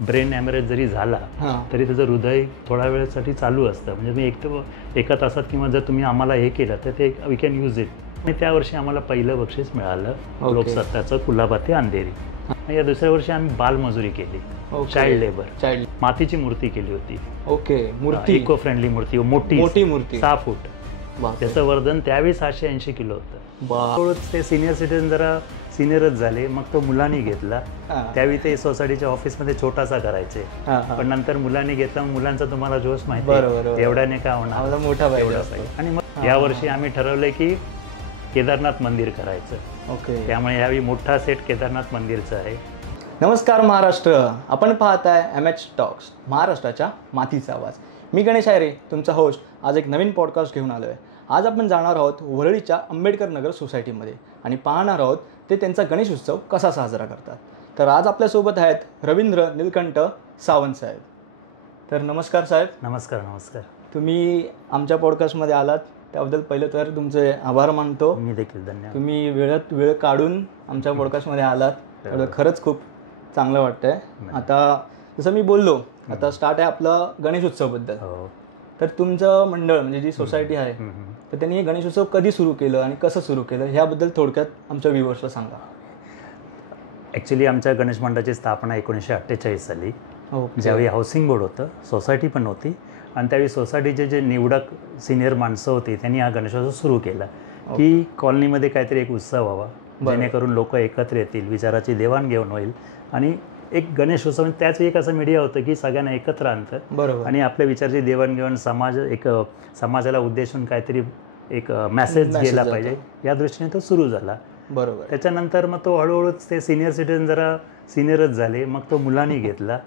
Brain haemorrhage जरी झाला तरी त्याचं हृदय थोड्या वेळेसाठी चालू असतं. म्हणजे मी एका तासात किंवा जर तुम्ही आम्हाला हे केलं तर ते वी कॅन यूज इट. आणि त्या वर्षी आम्हाला पहिलं बक्षीस मिळालं लोकसत्ताचं कुलाबा ते अंधेरी. या दुसऱ्या वर्षी आम्ही बालमजुरी केली, चाइल्ड लेबर, मातीची मूर्ती केली होती. मूर्ती इको फ्रेंडली मूर्ती, मोठी मूर्ती 6 फूट. त्याचं वजन त्यावेळी 780 किलो होतं. ते सिनियर सिटीजन जरा सिनियरच झाले, मग तो मुलांनी घेतला. त्यावेळी ते सोसायटीच्या ऑफिसमध्ये छोटासा करायचे, पण नंतर मुलांनी घेतला. मुलांचा तुम्हाला जोश माहिती, एवढ्याने काय होणार, मोठा पाहिजे. आणि मग यावर्षी आम्ही ठरवलंय की केदारनाथ मंदिर करायचं. त्यामुळे यावेळी मोठा सेट केदारनाथ मंदिरचा आहे. नमस्कार महाराष्ट्र, आपण पाहताय MH टॉक्स, महाराष्ट्राच्या मातीचा आवाज. मी गणेश आयरे, तुमचा होस्ट. आज एक नवीन पॉडकास्ट घेऊन आलो आहे. आज आपण जाणार आहोत वरळीच्या आंबेडकर नगर सोसायटीमध्ये आणि पाहणार आहोत ते त्यांचा गणेश उत्सव कसा साजरा करतात. तर आज आपल्यासोबत आहेत रवींद्र निलकंठ सावंत साहेब. तर नमस्कार साहेब. नमस्कार. नमस्कार. तुम्ही आमच्या पॉडकास्टमध्ये आलात त्याबद्दल पहिलं तर तुमचे आभार मानतो. मी देखील धन्यवाद. तुम्ही वेळ काढून आमच्या पॉडकास्टमध्ये आलात, त्यामुळे खरंच खूप चांगलं वाटतंय. आता जसं मी बोललो, आता स्टार्ट आहे आपलं गणेश उत्सवबद्दल. तर तुमचं मंडळ म्हणजे जी सोसायटी आहे तर त्यांनी हे गणेश उत्सव कधी सुरू केलं आणि कसं सुरू केलं ह्याबद्दल थोडक्यात आमच्या व्ह्यूअर्सला सांगा. ॲक्च्युली आमच्या गणेश मंडळाची स्थापना 1948 साली, ज्यावेळी हाऊसिंग बोर्ड होतं, सोसायटी पण होती. आणि त्यावेळी सोसायटीचे जे निवडक सिनियर माणसं होती त्यांनी हा गणेशोत्सव सुरू केला की कॉलनीमध्ये काहीतरी एक उत्सव व्हावा, जेणेकरून लोक एकत्र येतील, विचाराची देवाणघेवाण होईल. आणि एक गणेशोत्सव त्याच एक असं मीडिया होतं की सगळ्यांना एकत्र आणतं आणि आपल्या विचाराची देवाणघेवाण, समाजाला उद्देशून काहीतरी एक मेसेज गेला पाहिजे या दृष्टीने तो सुरू झाला. बरोबर. त्याच्यानंतर मग तो हळूहळू ते सिनियर सिटीजन जरा सिनियरच झाले, मग तो मुलांनी घेतला.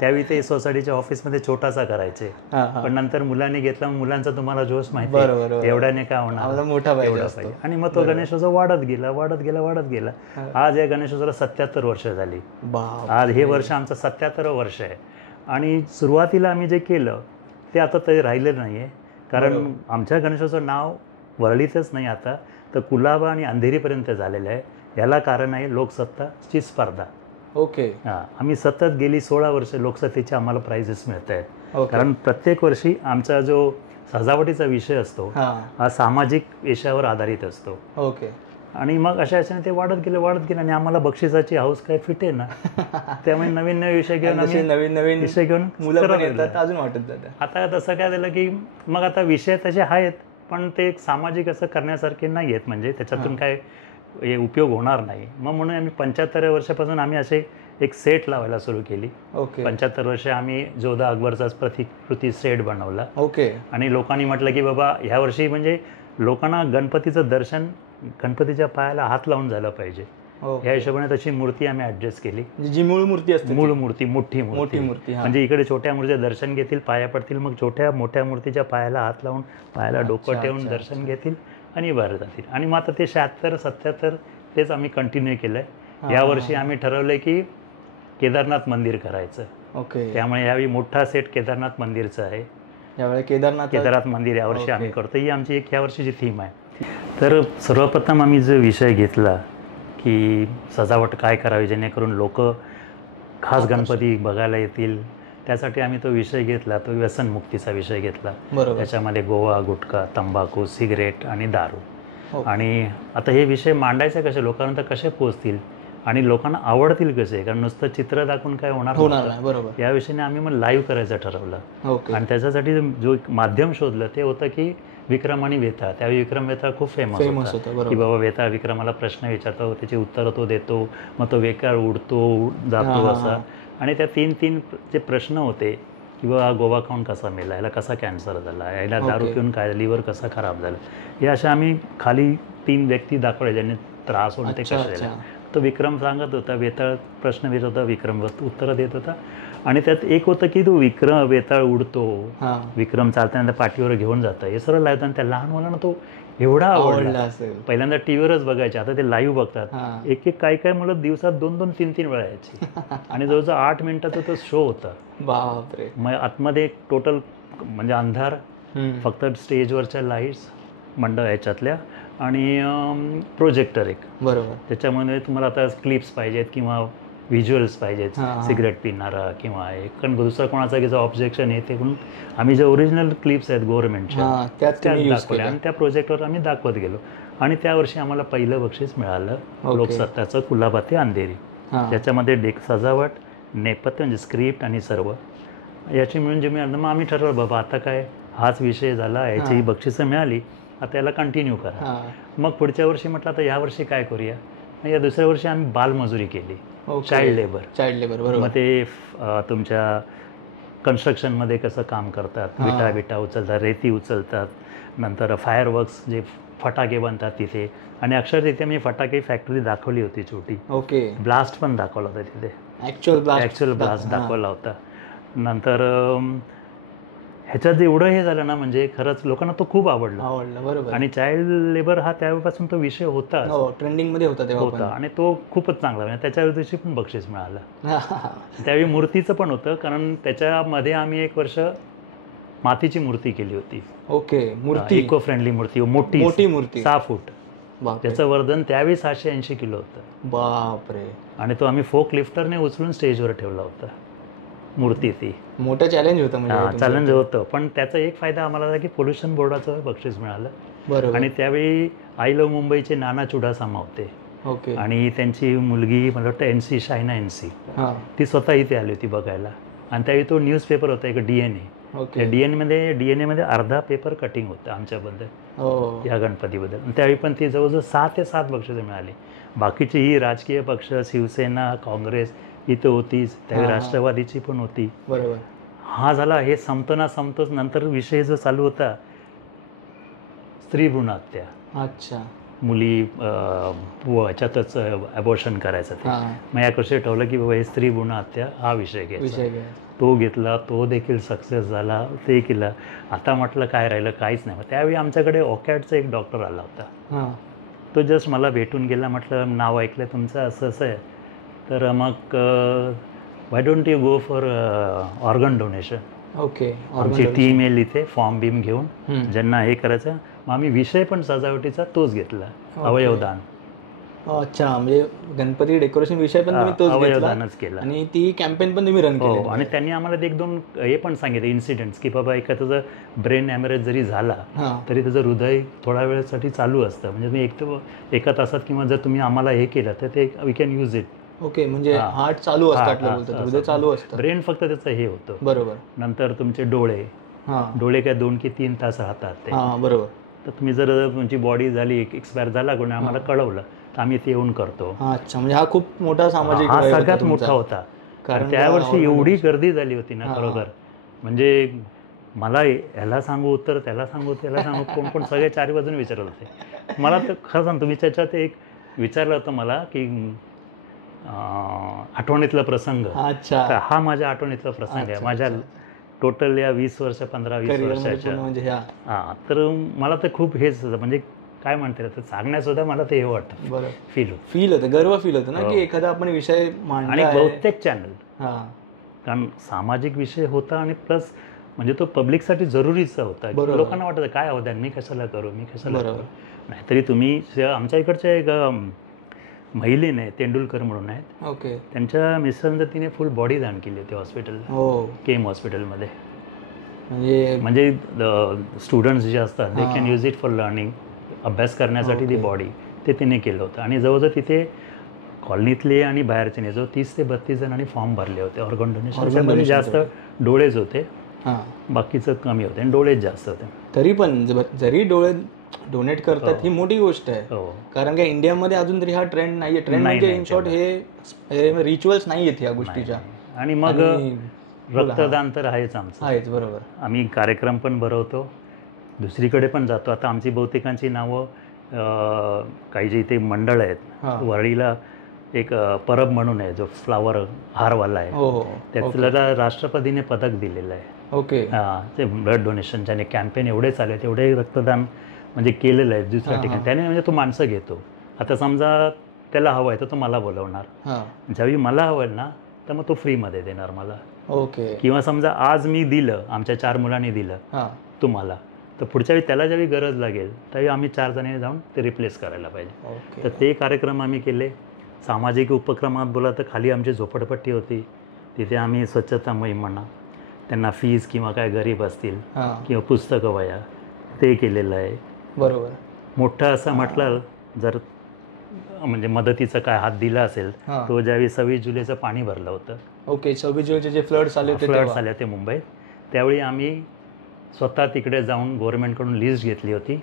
त्यावेळी ते सोसायटीच्या ऑफिसमध्ये छोटासा करायचे, पण नंतर मुलांनी घेतला. मुलांचा तुम्हाला जोश माहिती, एवढ्याने काय होणार, मोठा पाहिजे. आणि मग तो गणेशोत्सव वाढत गेला. आज या गणेशोत्सवाला 77 वर्ष झाली. आज हे वर्ष आमचं 77वं वर्ष आहे. आणि सुरुवातीला आम्ही जे केलं ते आता तरी राहिलेलं नाही आहे, कारण आमच्या गणेशोत्सवाचं नाव वरळीतच नाही आता तर कुलाबा आणि अंधेरीपर्यंत झालेलं आहे. याला कारण आहे लोकसत्ताची स्पर्धा. आम्ही सतत गेली 16 वर्ष लोकसत्तेचे आम्हाला प्राइजेस मिळत आहेत. कारण प्रत्येक वर्षी आमचा जो सजावटीचा विषय असतो हा सामाजिक विषयावर आधारित असतो. आणि मग अशा ते वाढत गेलं आणि आम्हाला बक्षिसाची हाऊस काय फिटे ना, त्यामुळे नवीन विषय घेऊन नवीन विषय घेऊन अजून वाटत जातं. आता तसं काय झालं की मग आता विषय तसे आहेत पण ते एक सामाजिक असं करण्यासारखे नाही आहेत, म्हणजे त्याच्यातून काय उपयोग होणार नाही. मग म्हणून आम्ही 75व्या वर्षापासून आम्ही असे एक सेट लावायला सुरू केली. 75 वर्ष आम्ही जोधा अकबरचाच प्रतिकृती सेट बनवला. आणि लोकांनी म्हटलं की बाबा ह्या वर्षी म्हणजे लोकांना गणपतीचं दर्शन, गणपतीच्या पायाला हात लावून झालं पाहिजे, या हिशोबाने तशी मूर्ती आम्ही ॲडजस्ट केली. जी मूळ मूर्ती असते, मोठी मूर्ती म्हणजे इकडे छोट्या मूर्तीचं दर्शन घेतील, पाया पडतील, मग मोठ्या मूर्तीच्या पायाला हात लावून, पायाला डोकं ठेवून दर्शन घेतील आणि बाहेर जातील. आणि मग आता ते 76-77 तेच आम्ही कंटिन्यू केलं आहे. यावर्षी आम्ही ठरवलं की केदारनाथ मंदिर करायचं. त्यामुळे यावेळी मोठा सेट केदारनाथ मंदिरचा आहे. यावेळी केदारनाथ मंदिर यावर्षी आम्ही करतो. ही आमची एक यावर्षीची थीम आहे. तर सर्वप्रथम आम्ही जो विषय घेतला की सजावट काय करावी जेणेकरून लोक खास गणपती बघायला येतील, त्यासाठी आम्ही तो विषय घेतला, तो व्यसनमुक्तीचा विषय घेतला. त्याच्यामध्ये गोवा, गुटखा, तंबाखू, सिगरेट आणि दारू. आणि आता हे विषय मांडायचे कसे, लोकांना कसे पोचतील आणि लोकांना आवडतील कसे, कारण नुसतं चित्र दाखवून काय होणार नाही. या विषयाने आम्ही मग लाईव्ह करायचं ठरवलं. आणि त्याच्यासाठी जो माध्यम शोधलं ते होतं की विक्रम आणि वेताळ. त्यावेळी विक्रम वेताळ खूप फेमस होता की बाबा वेताळ विक्रमाला प्रश्न विचारतो, त्याची उत्तरं तो देतो, मग तो वेताळ उडतो जातो असा. आणि त्या 3 जे प्रश्न होते की बाबा गोवा खाऊन कसा मेला, याला कसा कॅन्सर झाला, याला दारू पिऊन काय, लिव्हर कसा खराब झाला, हे अशा आम्ही खाली 3 व्यक्ती दाखवले ज्यांनी त्रास होऊन ते कसे झाले. तो विक्रम सांगत होता, वेताळ प्रश्न विचारत होता, विक्रम उत्तरं देत होता. आणि त्यात एक होतं की तो वेताळ उडतो, विक्रम चालताना पाठीवर घेऊन जातं, हे सर्व लाईव्ह. आणि त्या लहान मुलांना तो एवढा आवडला. पहिल्यांदा टीव्हीवरच बघायचे, आता ते लाईव्ह बघतात. एक काही मुलं दिवसात 2-2, 3-3 वेळा यायची. आणि जवळजवळ 8 मिनिटाचा तो शो होता. मग आतमध्ये टोटल म्हणजे अंधार, फक्त स्टेजवरच्या लाईट्स मंडळ ह्याच्यातल्या आणि प्रोजेक्टर एक. त्याच्यामध्ये तुम्हाला आता क्लिप्स पाहिजेत किंवा व्हिज्युअल्स पाहिजेत, सिगरेट पिणारा किंवा एक कारण दुसरं कोणाचा की ऑब्जेक्शन येते म्हणून आम्ही जे ओरिजिनल क्लिप्स आहेत गव्हर्नमेंटच्या त्या दाखवल्या आणि त्या प्रोजेक्टवर आम्ही दाखवत गेलो आणि त्या वर्षी आम्हाला पहिलं बक्षीस मिळालं लोकसत्ताचं कुलाबा ते अंधेरी. ज्याच्यामध्ये सजावट, नेपथ्य म्हणजे स्क्रिप्ट आणि सर्व याची मिळून जे मिळालं मग आम्ही ठरवलं बाबा आता काय हाच विषय झाला, याची बक्षिसं मिळाली, आता याला कंटिन्यू करा. मग पुढच्या वर्षी म्हटलं आता या वर्षी काय करूया, या दुसऱ्या वर्षी आम्ही बालमजुरी केली, चाइल्ड लेबर. मग ते तुमच्या कन्स्ट्रक्शनमध्ये कसं काम करतात, विटा उचलतात, रेती उचलतात, नंतर फायरवर्क्स जे फटाके बनतात तिथे, आणि अक्षर तिथे मी फटाके फॅक्टरी दाखवली होती छोटी. ब्लास्ट पण दाखवला होता तिथे, ॲक्च्युअल ब्लास्ट दाखवला होता. नंतर ह्याच्यात एवढं हे झालं ना म्हणजे खरंच लोकांना तो खूप आवडला. बरोबर. आणि चाइल्ड लेबर हा त्यावेळेपासून तो विषय होता, ट्रेंडिंगमध्ये होता आणि तो खूपच चांगला, म्हणजे त्याच्या दिवशी पण बक्षीस मिळालं. त्यावेळी मूर्तीचं पण होतं कारण त्याच्यामध्ये आम्ही एक वर्ष मातीची मूर्ती केली होती. मूर्ती इको फ्रेंडली मूर्ती, मोठी मूर्ती 6 फूट. त्याचं वजन त्यावेळी 780 किलो होतं. बापरे. आणि तो आम्ही फोक लिफ्टरने उचलून स्टेजवर ठेवला होता मूर्ती. ती मोठं चॅलेंज होतं. म्हणजे चॅलेंज होतं, पण त्याचा एक फायदा आम्हाला झाला की पोल्युशन बोर्डाचं बक्षीस मिळालं. आणि त्यावेळी आय लव्ह मुंबईचे नाना चुडासामा होते आणि त्यांची मुलगी मला वाटतं NC शायना NC ती स्वतः इथे आली होती बघायला. आणि त्यावेळी तो न्यूजपेपर होता एक DNA. DNA मध्ये अर्धा पेपर कटिंग होतं आमच्याबद्दल, या गणपतीबद्दल. आणि त्यावेळी पण ती जवळजवळ 6 ते 7 बक्षिसं मिळाली. बाकीची ही राजकीय पक्ष शिवसेना, काँग्रेस इथं होतीच, त्यावेळी राष्ट्रवादीची पण होती. बरोबर. हा झाला, हे संपतोच. नंतर विषय जो चालू होता स्त्री भ्रूण हत्या, मुली ह्याच्यातच ॲबॉर्शन करायचं ते. मग या कसे ठेवलं की बाबा हे स्त्री भ्रूण हत्या हा विषय घ्यायचा. तो घेतला, तो देखील सक्सेस झाला, ते केलं. आता म्हटलं काय राहिलं, काहीच नाही. त्यावेळी आमच्याकडे OCADचा एक डॉक्टर आला होता. तो जस्ट मला भेटून गेला, म्हटलं नाव ऐकलं तुमचं असं आहे, तर मग why don't you go for organ donation. आमची टीम येईल इथे फॉर्म बीम घेऊन, ज्यांना हे करायचं. मग आम्ही विषय पण सजावटीचा तोच घेतला, अवयवदान. म्हणजे गणपती डेकोरेशन विषय पण तुम्ही तोच अवयवदानच केला आणि ती कॅम्पेन पण तुम्ही रन केली. आणि त्यांनी आम्हाला 1-2 हे पण सांगितले इन्सिडेंट्स की बाबा एखाद्याचं ब्रेन हॅमरेज जरी झाला तरी त्याचं हृदय थोड्या वेळेसाठी चालू असतं. म्हणजे तुम्ही एका तासात किंवा जर तुम्ही आम्हाला हे केलं तर ते वी कॅन यूज इट. म्हणजे हार्ट चालू असतात, हृदय चालू असतं, ब्रेन फक्त त्याचं हे होतं. बरोबर. नंतर तुमचे डोळे काय 2 की 3 तास राहतात ते. बरोबर. तर तुम्ही जर तुमची बॉडी झाली एक्सपायर झाला कोणी आम्हाला कळवलं तर आम्ही ते येऊन करतो. म्हणजे हा खूप मोठा सामाजिक, हा सगळ्यात मोठा होता. कारण त्या वर्षी एवढी गर्दी झाली होती ना खरोखर, म्हणजे मला ह्याला सांगू उत्तर, त्याला सांगू कोण सगळे 4 बाजूने विचारत होते. मला तर खरं सांगतो, मी त्याच्यात एक विचारलं होतं मला की आठवणीतला प्रसंग. तर हा माझ्या आठवणीतला प्रसंग आहे माझ्या टोटल या 20 वर्ष 15-20 वर्षाच्या. तर मला तर खूप हेच म्हणजे काय म्हणते तर सांगण्यासुद्धा मला ते हे वाटतं, फील होतं, गर्व फील होतं ना की एखादा आपण विषय मांडला. आणि बहुतेक चॅनल, कारण सामाजिक विषय होता आणि प्लस म्हणजे तो पब्लिकसाठी जरुरीचा होता. लोकांना वाटतं काय होतं मी कशाला करू. नाहीतरी तुम्ही आमच्या इकडच्या एक महिलेने तेंडुलकर म्हणून आहेत, त्यांच्या मिस्टरांचं तिने फुल बॉडी दान केली होती हॉस्पिटलला, केम हॉस्पिटलमध्ये. म्हणजे स्टुडंट्स जे असतात they can use it for learning, अभ्यास करण्यासाठी ती बॉडी ते तिने केलं होतं. आणि जवळजवळ तिथे कॉलनीतले आणि बाहेरचे नाही, जवळ 30 ते 32 जणांनी फॉर्म भरले होते ऑर्गन डोनेशन. जास्त डोळेच होते, बाकीचं कमी होते आणि डोळेच जास्त होते. तरी पण जरी डोळे डोनेट करतात ही मोठी गोष्ट आहे. कारण का इंडियामध्ये अजून तरी हा ट्रेंड नाहीये. ट्रेंड म्हणजे इन शॉर्ट हे रिच्युअल्स नाही आहेत या गोष्टीच्या. आणि मग रक्तदान तर आहेच आमचं. आहेच, बरोबर. आम्ही कार्यक्रम पण भरवतो, दुसरीकडे पण जातो. आता आमची बहुतेकांची नावं काही जे इथे मंडळ आहेत, वरळीला एक परब म्हणून आहे जो फ्लावर हारवाला आहे, त्याला राष्ट्रपतीने पदक दिलेलं आहे. ते ब्लड डोनेशन ज्याने कॅम्पेन एवढे चालू आहेत, एवढे रक्तदान म्हणजे केलेलं आहे दुसऱ्या ठिकाणी. त्याने म्हणजे तो माणसं घेतो. आता समजा त्याला हवं आहे तर तो मला बोलवणार, ज्यावेळी मला हवं आहे ना तर मग तो फ्रीमध्ये देणार मला. किंवा समजा आज मी दिलं, आमच्या 4 मुलांनी दिलं तुम्हाला, तर पुढच्या वेळी त्याला ज्यावेळी गरज लागेल त्यावेळी आम्ही 4 जणांनी जाऊन ते रिप्लेस करायला पाहिजे. तर ते कार्यक्रम आम्ही केले. सामाजिक उपक्रमात बोला तर खाली आमची झोपडपट्टी होती, तिथे आम्ही स्वच्छता मोहीम म्हणा, त्यांना फीज किंवा काय गरीब असतील किंवा पुस्तकं वया ते केलेलं आहे. बरोबर. मोठं असं म्हटलं जर म्हणजे मदतीचा काय हात दिला असेल तो ज्यावेळी 26 जुलैचं पाणी भरलं होतं. ओके. 26 जुलैचे जे फ्लड्स आले होते मुंबईत, त्यावेळी आम्ही स्वतः तिकडे जाऊन गव्हर्नमेंटकडून लिस्ट घेतली होती.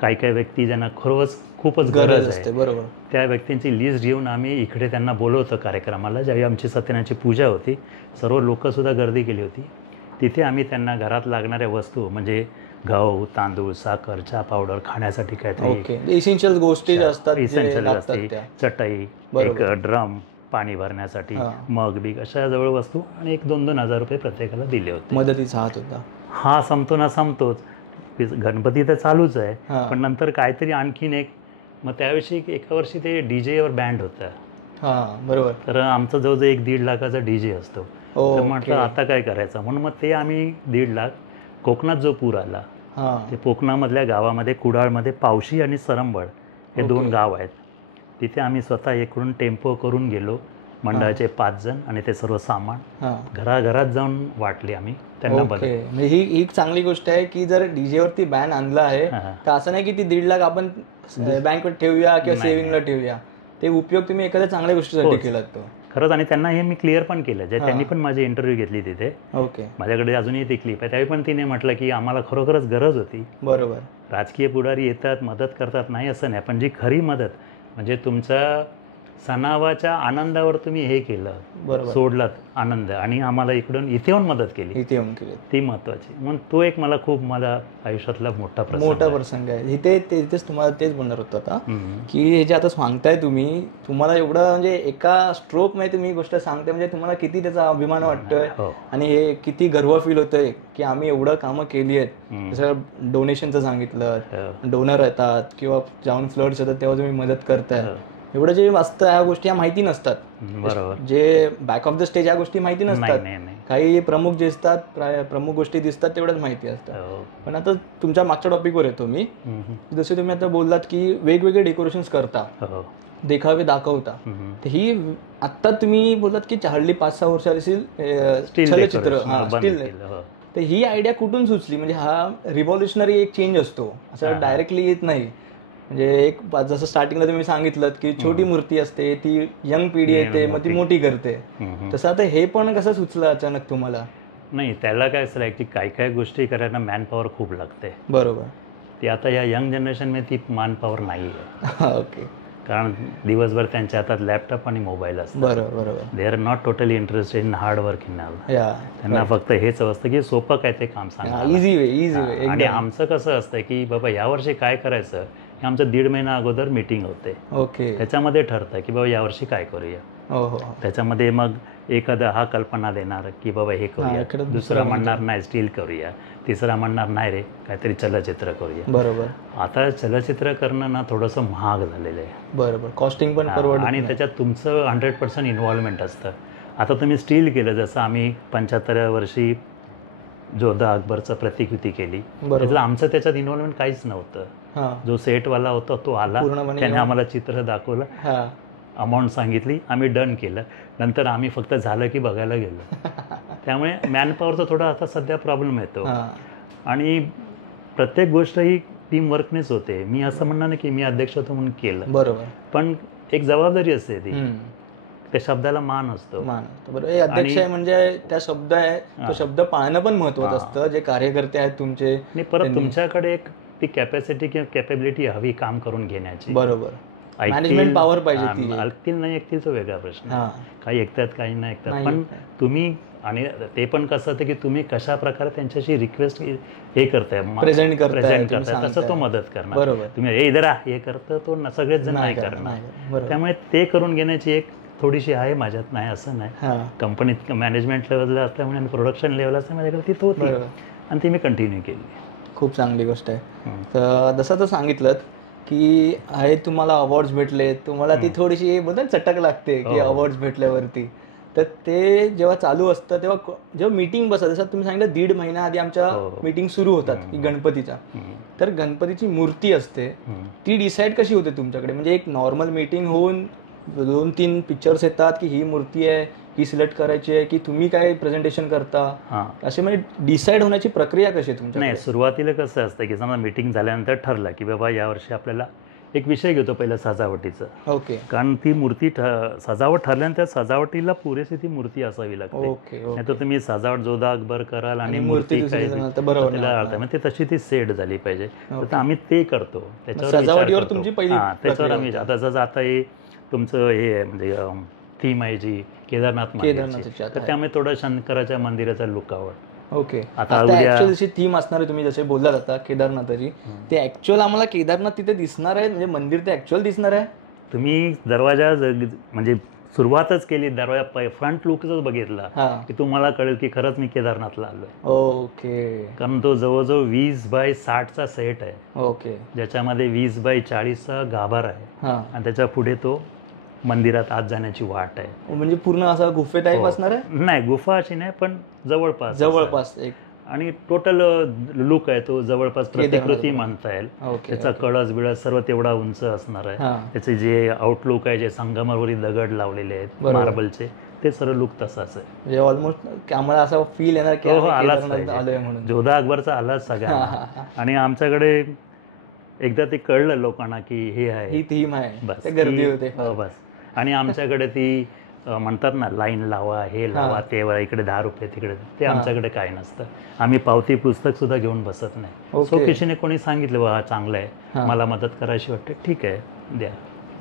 काही काही व्यक्ती ज्यांना खरंच खूपच गरज आहे, बरोबर, त्या व्यक्तींची लिस्ट घेऊन आम्ही इकडे त्यांना बोलवतो कार्यक्रमाला. ज्यावेळी आमची सत्यनारायणची पूजा होती, सर्व लोकंसुद्धा गर्दी केली होती. तिथे आम्ही त्यांना घरात लागणाऱ्या वस्तू म्हणजे गहू, तांदूळ, साखर, चहा पावडर, खाण्यासाठी काहीतरी इसेन्शियल गोष्टी असतात, चटई, एक ड्रम पाणी भरण्यासाठी, मग बिग अशा जवळ वस्तू आणि एक 2-2 हजार रुपये प्रत्येकाला दिले होते. मदतीचा हात होता. हा संपतो ना संपतोच, गणपती तर चालूच आहे, पण नंतर काहीतरी आणखीन एक. मग त्याविषयी एका वर्षी ते डीजेवर बँड होतं. बरोबर. तर आमचा जवळजवळ 1-1.5 लाखाचा डीजे असतो. तर म्हटलं आता काय करायचं, म्हणून मग ते आम्ही 1.5 लाख. कोकणात जो पूर आला, ते कोकणामधल्या गावामध्ये कुडाळमध्ये पावशी आणि सरंबळ हे 2 गाव आहेत. तिथे आम्ही स्वतः इकडून टेम्पो करून गेलो, मंडळाचे 5 जण, आणि ते सर्व सामान घराघरात जाऊन वाटले आम्ही त्यांना. म्हणजे ही एक चांगली गोष्ट आहे की जर डीजेवरती बॅन आणला आहे तर असं नाही की ती 1.5 लाख आपण बँकेत ठेवूया किंवा सेव्हिंगला ठेवूया. ते उपयोग तुम्ही एखाद्या चांगल्या गोष्टीसाठी केलात तो खरंच. आणि त्यांना हे मी क्लिअर पण केलं, जे त्यांनी पण माझी इंटरव्ह्यू घेतली तिथे. माझ्याकडे अजूनही ती क्लिप आहे. त्यावेळी पण तिने म्हटलं की आम्हाला खरोखरच गरज होती. बरोबर. राजकीय पुढारी येतात, मदत करतात, नाही असं नाही, पण जी खरी मदत म्हणजे तुमच्या सणावाच्या आनंदावर तुम्ही हे केलं, सोडलात आनंद, आणि आम्हाला इकडून इथे येऊन मदत केली, ती महत्वाची. मग तो एक मला खूप माझ्या आयुष्यातला मोठा प्रसंग आहे. इथे तेच तुम्हाला तेच बोलणार होतं आता की हे जे आता सांगताय तुम्ही, तुम्हाला एवढं म्हणजे एका स्ट्रोक मध्ये तुम्ही गोष्ट सांगताय, म्हणजे तुम्हाला किती त्याचा अभिमान वाटतोय आणि हे किती गर्व फील होतंय की आम्ही एवढं कामं केली आहेत. जसं डोनेशनचं सांगितलं, डोनर येतात किंवा जाऊन फ्लड्स येतात तेव्हा तुम्ही मदत करताय. एवढं जे असतं ह्या गोष्टी माहिती नसतात. बरोबर. जे बॅक ऑफ द स्टेज ह्या गोष्टी माहिती नसतात. काही प्रमुख जे असतात, प्रमुख गोष्टी दिसतात तेवढ्याच माहिती असतात. पण आता तुमच्या मागच्या टॉपिकवर येतो मी. जसे तुम्ही आता बोललात की वेगवेगळे डेकोरेशन्स करता, देखावे दाखवता. तर ही आत्ता तुम्ही बोललात की हल्ली 5-6 वर्षाची चलचित्र स्टील. तर ही आयडिया कुठून सुचली? म्हणजे हा रिव्हॉल्युशनरी एक चेंज असतो, असं डायरेक्टली येत नाही. म्हणजे एक जसं स्टार्टिंगला तुम्ही सांगितलं की छोटी मूर्ती असते, ती यंग पिढी येते, मग ती मोठी करते. तसं आता हे पण कसं सुचलं अचानक तुम्हाला? नाही, त्याला काय असं की काही काही गोष्टी करायला मॅन पॉवर खूप लागते. बरोबर. ती आता या यंग जनरेशनमध्ये ती मॅन पॉवर नाही आहे. ओके. कारण दिवसभर त्यांच्या हातात लॅपटॉप आणि मोबाईल असतो. बरोबर. They are not totally interested in hard work in all. त्यांना फक्त हेच असतं की सोपं काय ते काम सांगा, इझी वे. आणि आमचं कसं असतं की बाबा यावर्षी काय करायचं हे आमचं 1.5 महिना अगोदर मीटिंग होते. ओके. त्याच्यामध्ये ठरतं की बाबा यावर्षी काय करूया. त्याच्यामध्ये मग एखादा हा कल्पना देणार की बाबा हे करूया, दुसरा म्हणणार नाही स्टील करूया, तिसरा म्हणणार नाही रे काहीतरी चलचित्र करूया. बरोबर. आता चलचित्र करणं ना थोडंसं महाग झालेलं आहे. बरोबर. कॉस्टिंग पण परवडत आणि त्याच्यात तुमचं 100% इन्व्हॉल्वमेंट असतं. आता तुम्ही स्टील केलं, जसं आम्ही 75व्या वर्षी जोधा अकबरचं प्रतिकृती केली, त्यातलं आमचं त्याच्यात इन्व्हॉल्वमेंट काहीच नव्हतं. जो सेटवाला होता तो आला, त्याने आम्हाला चित्र दाखवलं, अमाऊंट सांगितली, आम्ही डन केलं. नंतर आम्ही फक्त झालं की बघायला गेलो. त्यामुळे मॅनपॉवरचा थोडा आता सध्या प्रॉब्लेम येतो. आणि प्रत्येक गोष्ट ही टीमवर्कनेच होते. मी असं म्हणणार नाही की मी अध्यक्ष होतो म्हणून केलं, बरोबर, पण एक जबाबदारी असते ती, त्या शब्दाला मान असतो. बरोबर. अध्यक्ष आहे म्हणजे त्या शब्द आहे, तो शब्द पाळणं पण महत्वाचं असतं. जे कार्यकर्ते आहेत तुमचे, परत तुमच्याकडे एक ती कॅपॅसिटी किंवा कॅपेबिलिटी हवी काम करून घेण्याची. बरोबर. मॅनेजमेंट पॉवर पाहिजे. ऐकतील नाही ऐकतील तो वेगळा प्रश्न. काही ऐकतात काही नाही ऐकतात, पण तुम्ही, आणि ते पण कसं होतं की तुम्ही कशा प्रकारे त्यांच्याशी रिक्वेस्ट हे करताय, प्रेझेंट करताय, तसं तो मदत करणार. तुम्ही हे इधर हे करतं, तो सगळेच जण नाही करणार. त्यामुळे ते करून घेण्याची एक थोडीशी आहे माझ्यात, नाही असं नाही. कंपनीत मॅनेजमेंट लेवलला असल्यामुळे आणि प्रोडक्शन लेवल असं माझ्याकडे ती होती आणि ती मी कंटिन्यू केली. खूप चांगली गोष्ट आहे. तर जसं तर सांगितलं की आहे तुम्हाला अवॉर्ड्स भेटले, तुम्हाला ती थोडीशी बदल चटक लागते की अवॉर्ड्स भेटल्यावरती. तर ते जेव्हा चालू असतं तेव्हा जेव्हा मीटिंग बसत, जसं तुम्ही सांगितलं 1.5 महिना आधी आमच्या मीटिंग सुरू होतात की गणपतीच्या, तर गणपतीची मूर्ती असते ती डिसाईड कशी होते तुमच्याकडे? म्हणजे एक नॉर्मल मीटिंग होऊन 2-3 पिक्चर्स येतात की ही मूर्ती आहे, ही सिलेक्ट करायची आहे, की तुम्ही काय प्रेझेंटेशन करता, हां. असे म्हणजे डिसाईड होण्याची प्रक्रिया कशी आहे तुमच्या? नाही, सुरुवातीला कसं असतं की समजा मीटिंग झाल्यानंतर ठरलं की बाबा यावर्षी आपल्याला एक विषय घेतो पहिलं सजावटीचं. ओके कारण ती मूर्ती सजावट ठरल्यानंतर सजावटीला पुरेशी ती मूर्ती असावी लागते. ओके नाही तर तुम्ही सजावट जोदा अकबर कराल आणि मूर्ती मूर्ती दुसरी काय जमणार तर बरोबर त्याला नाही अर्थ आहे. मग ते तशी ती सेट झाली पाहिजे. तर आम्ही ते करतो. त्याच्यावर सजावटीवर विचार करतो. तुमची पहिली हां, त्याच्यावर प्रक्रिया आम्ही आता जसं आता हे तुमचं हे आहे म्हणजे थीम आहे जी केदारनाथ केदारनाथची मंदिराची. आता तर आहे. त्यामुळे थोडं शंकराच्या मंदिराचा लुक आवड. ओके आता आता उद्या- ऍक्च्युअल जशी थीम असणार आहे, तुम्ही जसे बोललात आता केदारनाथाची, ते ऍक्च्युअल आम्हाला केदारनाथ तिथे दिसणार आहे, म्हणजे मंदिर ते ऍक्च्युअल दिसणार आहे? तुम्ही दरवाजा म्हणजे सुरुवातच केली, दरवाजा फ्रंट लुकच बघितला हा की तुम्हाला कळेल की खरंच मी केदारनाथला आलोय. ओके कारण तो जवळजवळ 20x60चा सेट आहे, ओके ज्याच्यामध्ये 20x40चा गाभार आहे हा आणि त्याच्या पुढे तो मंदिरात आत जाण्याची वाट आहे. म्हणजे पूर्ण असा गुफे टाईप हो. असणार आहे? नाही, गुफा अशी नाही, पण जवळपास असं. जवळपास एक आणि टोटल लुक आहे तो जवळपास प्रतिकृती म्हणता येईल. ओके त्याचा कळस बिळस सर्व तेवढा उंच असणार आहे. हा त्याचे जे आउटलुक आहे, जे संगमरवरी दगड लावलेले आहेत बरोबर. मार्बलचे, ते सर्व लुक तसाच आहे. म्हणजे ऑलमोस्ट आम्हाला असा फील येणार की हो, आम्ही आलाच केदारनाथ पाहिजे. आलोय म्हणून. जोधा अकबरचा आलाच सगळ्यांना. आणि आमच्याकडे एकदा ते कळलं लोकांना की हे आहे ही थीम आहे, बस ते गर्दी की- होते. हो, बस. आणि आमच्याकडे ती म्हणतात ना लाईन लावा, हे लावा, ते लावा, इकडे 10 रुपये तिकडे, ते आमच्याकडे काय नसतं. आम्ही पावती पुस्तक सुद्धा घेऊन बसत नाही. ओके. सो किशीने कोणी सांगितलं बा चांगलं हा. आहे, मला मदत करायची वाटते, ठीक आहे द्या.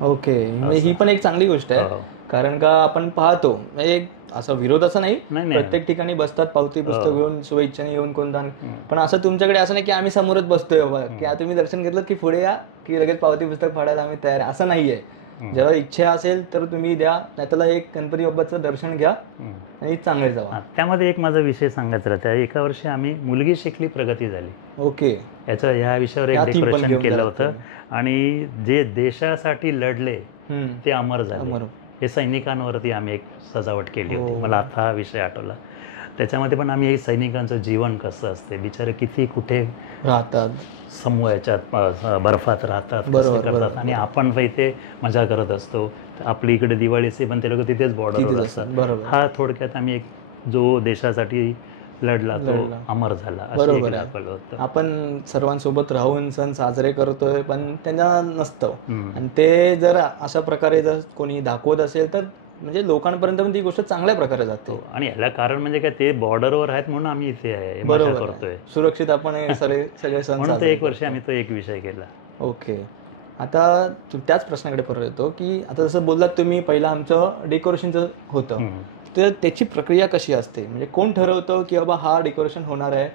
ओके म्हणजे ही पण एक चांगली गोष्ट आहे. हो. कारण का आपण पाहतो म्हणजे एक असा विरोध असं नाही, नाही, नाही. प्रत्येक ठिकाणी बसतात पावती पुस्तक हो. घेऊन शुभेच्छाने येऊन कोणता, पण असं तुमच्याकडे असं नाही की आम्ही समोरच बसतोय बाबा की तुम्ही दर्शन घेतलं की पुढे या की लगेच पावती पुस्तक फाडायला आम्ही तयार आहे, असं नाहीये. जेव्हा इच्छा असेल तर तुम्ही द्या, नाही त्याला एक गणपती बाप्पाचं दर्शन घ्या आणि चांगले जावा. हां, त्यामध्ये एक माझा विषय सांगायचा राहता. एका वर्षी आम्ही मुलगी शिकली प्रगती झाली, ओके ह्या विषयावर एक ह्या theme पण डेकोरेशन घेऊन केलं गेलात होतं. आणि जे देशासाठी लढले ते अमर झाले, अमर. हे सैनिकांवरती आम्ही एक सजावट केली होती. हो. मला आता हा विषय आठवला. त्याच्यामध्ये पण आम्ही सैनिकांचं जीवन कसं असते, बिचारे किती कुठे राहतात, समूह याच्यात बर्फात राहतात, बरोबर, कसे करतात, बरोबर. आणि आपण इथे मजा करत असतो. आपली इकडे दिवाळीचे पण ते लोक तिथेच तिथेच बॉर्डरवर असतात, असतात. बरोबर. हा थोडक्यात आम्ही एक जो देशासाठी लढला तो लढला. अमर झाला असं एक बरोबर आहे. दाखवलं होतं. आपण सर्वांसोबत राहून सण साजरे करतोय पण त्यांना नसतं, हम्म. आणि ते जर अशा प्रकारे जर कोणी दाखवत असेल तर म्हणजे लोकांपर्यंत पण ती गोष्ट चांगल्या प्रकारे जाते. आणि याला कारण म्हणजे काय, ते बॉर्डरवर आहेत म्हणून आम्ही इथे आहे, मजा बरोबर आहे. करतोय. सुरक्षित आपण हे सगळे सण म्हणून तर साजरे एक वर्षी करतो. आम्ही तो एक विषय केला. ओके आता त्याच प्रश्नाकडे परत येतो की आता जसं बोललात तुम्ही पहिलं आमचं डेकोरेशनचं होतं, हम्म. तर त्याची प्रक्रिया कशी असते, म्हणजे कोण ठरवतं की बाबा हा डेकोरेशन होणार आहे,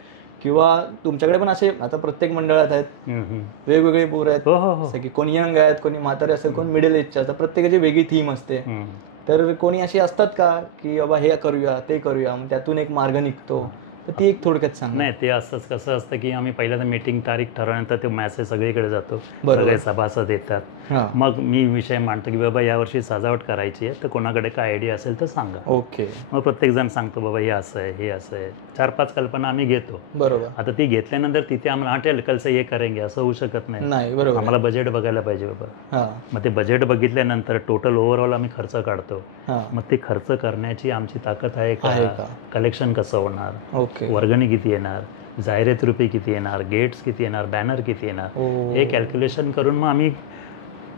किंवा तुमच्याकडे पण असे आता प्रत्येक मंडळात आहेत हम्म, हम्म. वेगवेगळे पोरं आहेत, हो हो हो. जसं की कोणी यंग आहेत, कोणी म्हातारे असेल, कोणी मिडल एजचे असतात, प्रत्येकाची वेगळी थीम असते. हम्म. तर कोणी अशी असतात का की बाबा हे करूया ते करूया, मग त्यातून एक मार्ग निघतो, तर ती एक थोडक्यात सांग. नाही, ते असंच कसं असतं की आम्ही पहिल्यांदा मीटिंग तारीख ठरवल्यानंतर ते मॅसेज सगळीकडे जातो, बरोबर. सगळे सभासद येतात. हां मग मी विषय मांडतो की बाबा यावर्षी सजावट करायची आहे, तर कोणाकडे काय आयडिया असेल तर सांगा. ओके मग प्रत्येकजण सांगतो बाबा हे असं आहे, हे असं आहे. 4-5 कल्पना आम्ही घेतो. बरोबर. आता ती घेतल्यानंतर तिथे आम्हाला हटेल कलसे हे करेंगे असं होऊ शकत नाही. नाही बरोबर. आम्हाला बजेट बघायला पाहिजे बाबा. हां मग ते बजेट बघितल्यानंतर टोटल ओव्हरऑल आम्ही खर्च काढतो. हां मग ते खर्च करण्याची आमची ताकद आहे आहे का, का? कलेक्शन कसं होणार, ओके वर्गणी किती येणार, जाहिरात रुपये किती येणार, गेट्स किती येणार, बॅनर किती येणार, ओ. हे कॅल्क्युलेशन करून मग आम्ही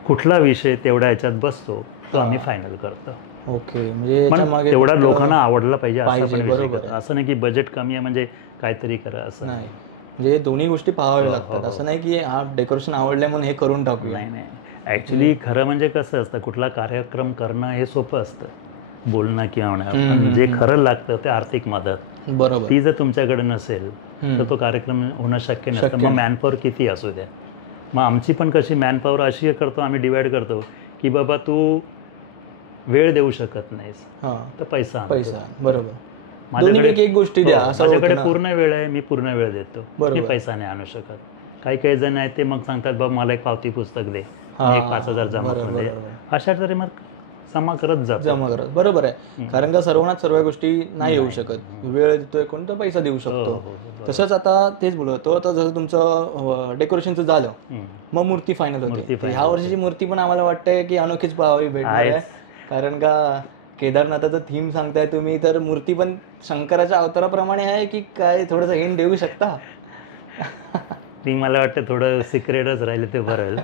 कुठला विषय तेवढ्या ह्याच्यात बसतो तो आम्ही फायनल करतो. ओके म्हणजे पण याच्यामागे तेवढा फक्त- लोकांना आवडला पाहिजे असा पाहिजे, पण विषय बरोबर करतो. आहे. असं नाही की बजेट कमी आहे म्हणजे काहीतरी करा असं नाही, म्हणजे दोन्ही गोष्टी पाहाव्या हो, लागतात. हो. असं नाही की हा डेकोरेशन आवडले म्हणून हे करून टाकूया. नाही नाही. ॲक्च्युली खरं म्हणजे कसं असतं, कुठला कार्यक्रम करणं हे सोपं असतं, बोलणं किंवा म्हणणं. पण जे खरं लागतं ते आर्थिक मदत, बरोबर. ती जर तुमच्याकडे नसेल तर तो कार्यक्रम होणं शक्य नसतं. मग मॅनपॉवर किती असू द्या. मग आमची पण कशी मॅनपॉवर अशी करतो आम्ही, डिवाइड करतो की बाबा तू वेळ देऊ शकत नाहीस हां तर पैसा आणतो. पैसा बरोबर. माझ्याकडे दोन्हीपैकी एक गोष्टी द्या हो, असं होतं माझ्याकडे ना. पूर्ण वेळ आहे, मी पूर्ण वेळ देतो, बरोबर. मी पैसा नाही आणू शकत. काही काही जण आहेत ते मग सांगतात बाबा मला एक पावती पुस्तक दे, हां, मी एक 5,000 जमा बरोबर, करून दे. बरोबर. अशा तरी मग जमा करत जातो. जमा करत, बरोबर आहे. कारण का सर्वांनाच सर्व गोष्टी नाही येऊ शकत. वेळ देतोय कोण तर पैसा देऊ शकतो. तसंच आता तेच बोलतो, आता जसं तुमचं डेकोरेशनचं झालं, मग मूर्ती फायनल होते. ह्या वर्षीची मूर्ती पण आम्हाला वाटतंय की अनोखीच पाहावी भेटणार आहे. कारण का केदारनाथाचं थीम सांगताय तुम्ही, तर मूर्ती पण शंकराच्या अवताराप्रमाणे आहे की काय, थोडंसं हिंट देऊ शकता? ती मला वाटतं थोडं सिक्रेटच राहिलं ते बरं.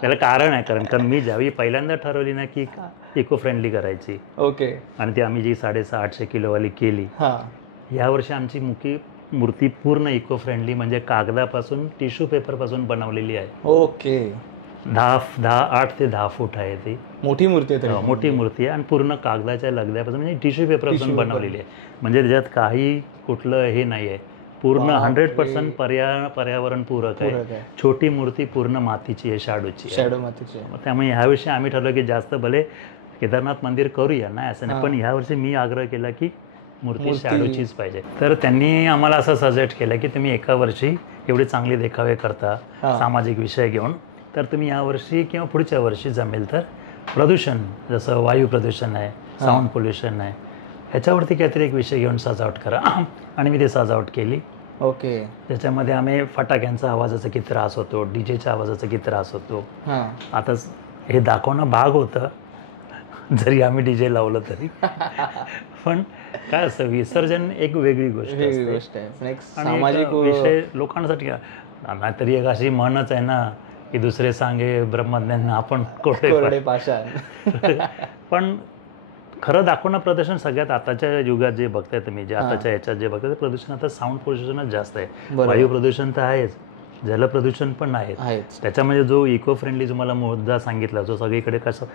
त्याला कारण आहे, कारण मी ज्यावेळी पहिल्यांदा ठरवली ना की इको फ्रेंडली करायची, ओके, आणि ती आम्ही जी 850 किलोवाली केली, यावर्षी आमची मूर्ती पूर्ण इको फ्रेंडली, म्हणजे कागदापासून टिश्यू पेपरपासून बनवलेली आहे. ओके. 8 ते 10 फूट आहे ती. मोठी मूर्ती आहे. मोठी मूर्ती आहे आणि पूर्ण कागदाच्या लगद्यापासून म्हणजे टिश्यू पेपरपासून बनवलेली आहे. म्हणजे त्याच्यात काही कुठलं हे नाही आहे, पूर्ण 100% पर्यावरण पूरक आहे. छोटी मूर्ती पूर्ण मातीची आहे, शाडूची आहे. त्यामुळे ह्यावर्षी आम्ही ठरवलं की जास्त भले केदारनाथ मंदिर करूया ना असं नाही, पण ह्यावर्षी मी आग्रह केला की मूर्ती शाडूचीच पाहिजे. तर त्यांनी आम्हाला असं सजेस्ट केलं की तुम्ही एका वर्षी एवढे चांगले देखावे करता सामाजिक विषय घेऊन, तर तुम्ही यावर्षी किंवा पुढच्या वर्षी जमेल तर प्रदूषण, जसं वायू प्रदूषण आहे, साऊंड पोल्युशन आहे, ह्याच्यावरती काहीतरी एक विषय घेऊन सजावट करा. आणि मी ते सजावट केली. ओके. त्याच्यामध्ये आम्ही फटाक्यांचा आवाजाचा किती त्रास होतो, डीजेच्या आवाजाचा किती त्रास होतो, आता हे दाखवणं भाग होतं जरी आम्ही डीजे लावलं तरी. पण काय असतं, विसर्जन एक वेगळी गोष्ट आहे आणि विषय लोकांसाठी. नाहीतरी एक अशी म्हणच आहे ना की दुसरे सांगे ब्रह्मज्ञान आपण कोरडे पाषाण. पण खरं दाखवणं प्रदूषण सगळ्यात आताच्या युगात जे बघताय तुम्ही, जे आताच्या ह्याच्यात जे बघताय, प्रदूषण आता साऊंड पोल्युशनच जास्त आहे. वायू प्रदूषण तर आहेच, जलप्रदूषण पण आहे. त्याच्यामध्ये जो इको फ्रेंडली तुम्हाला मुद्दा सांगितला, जो सगळीकडे कसं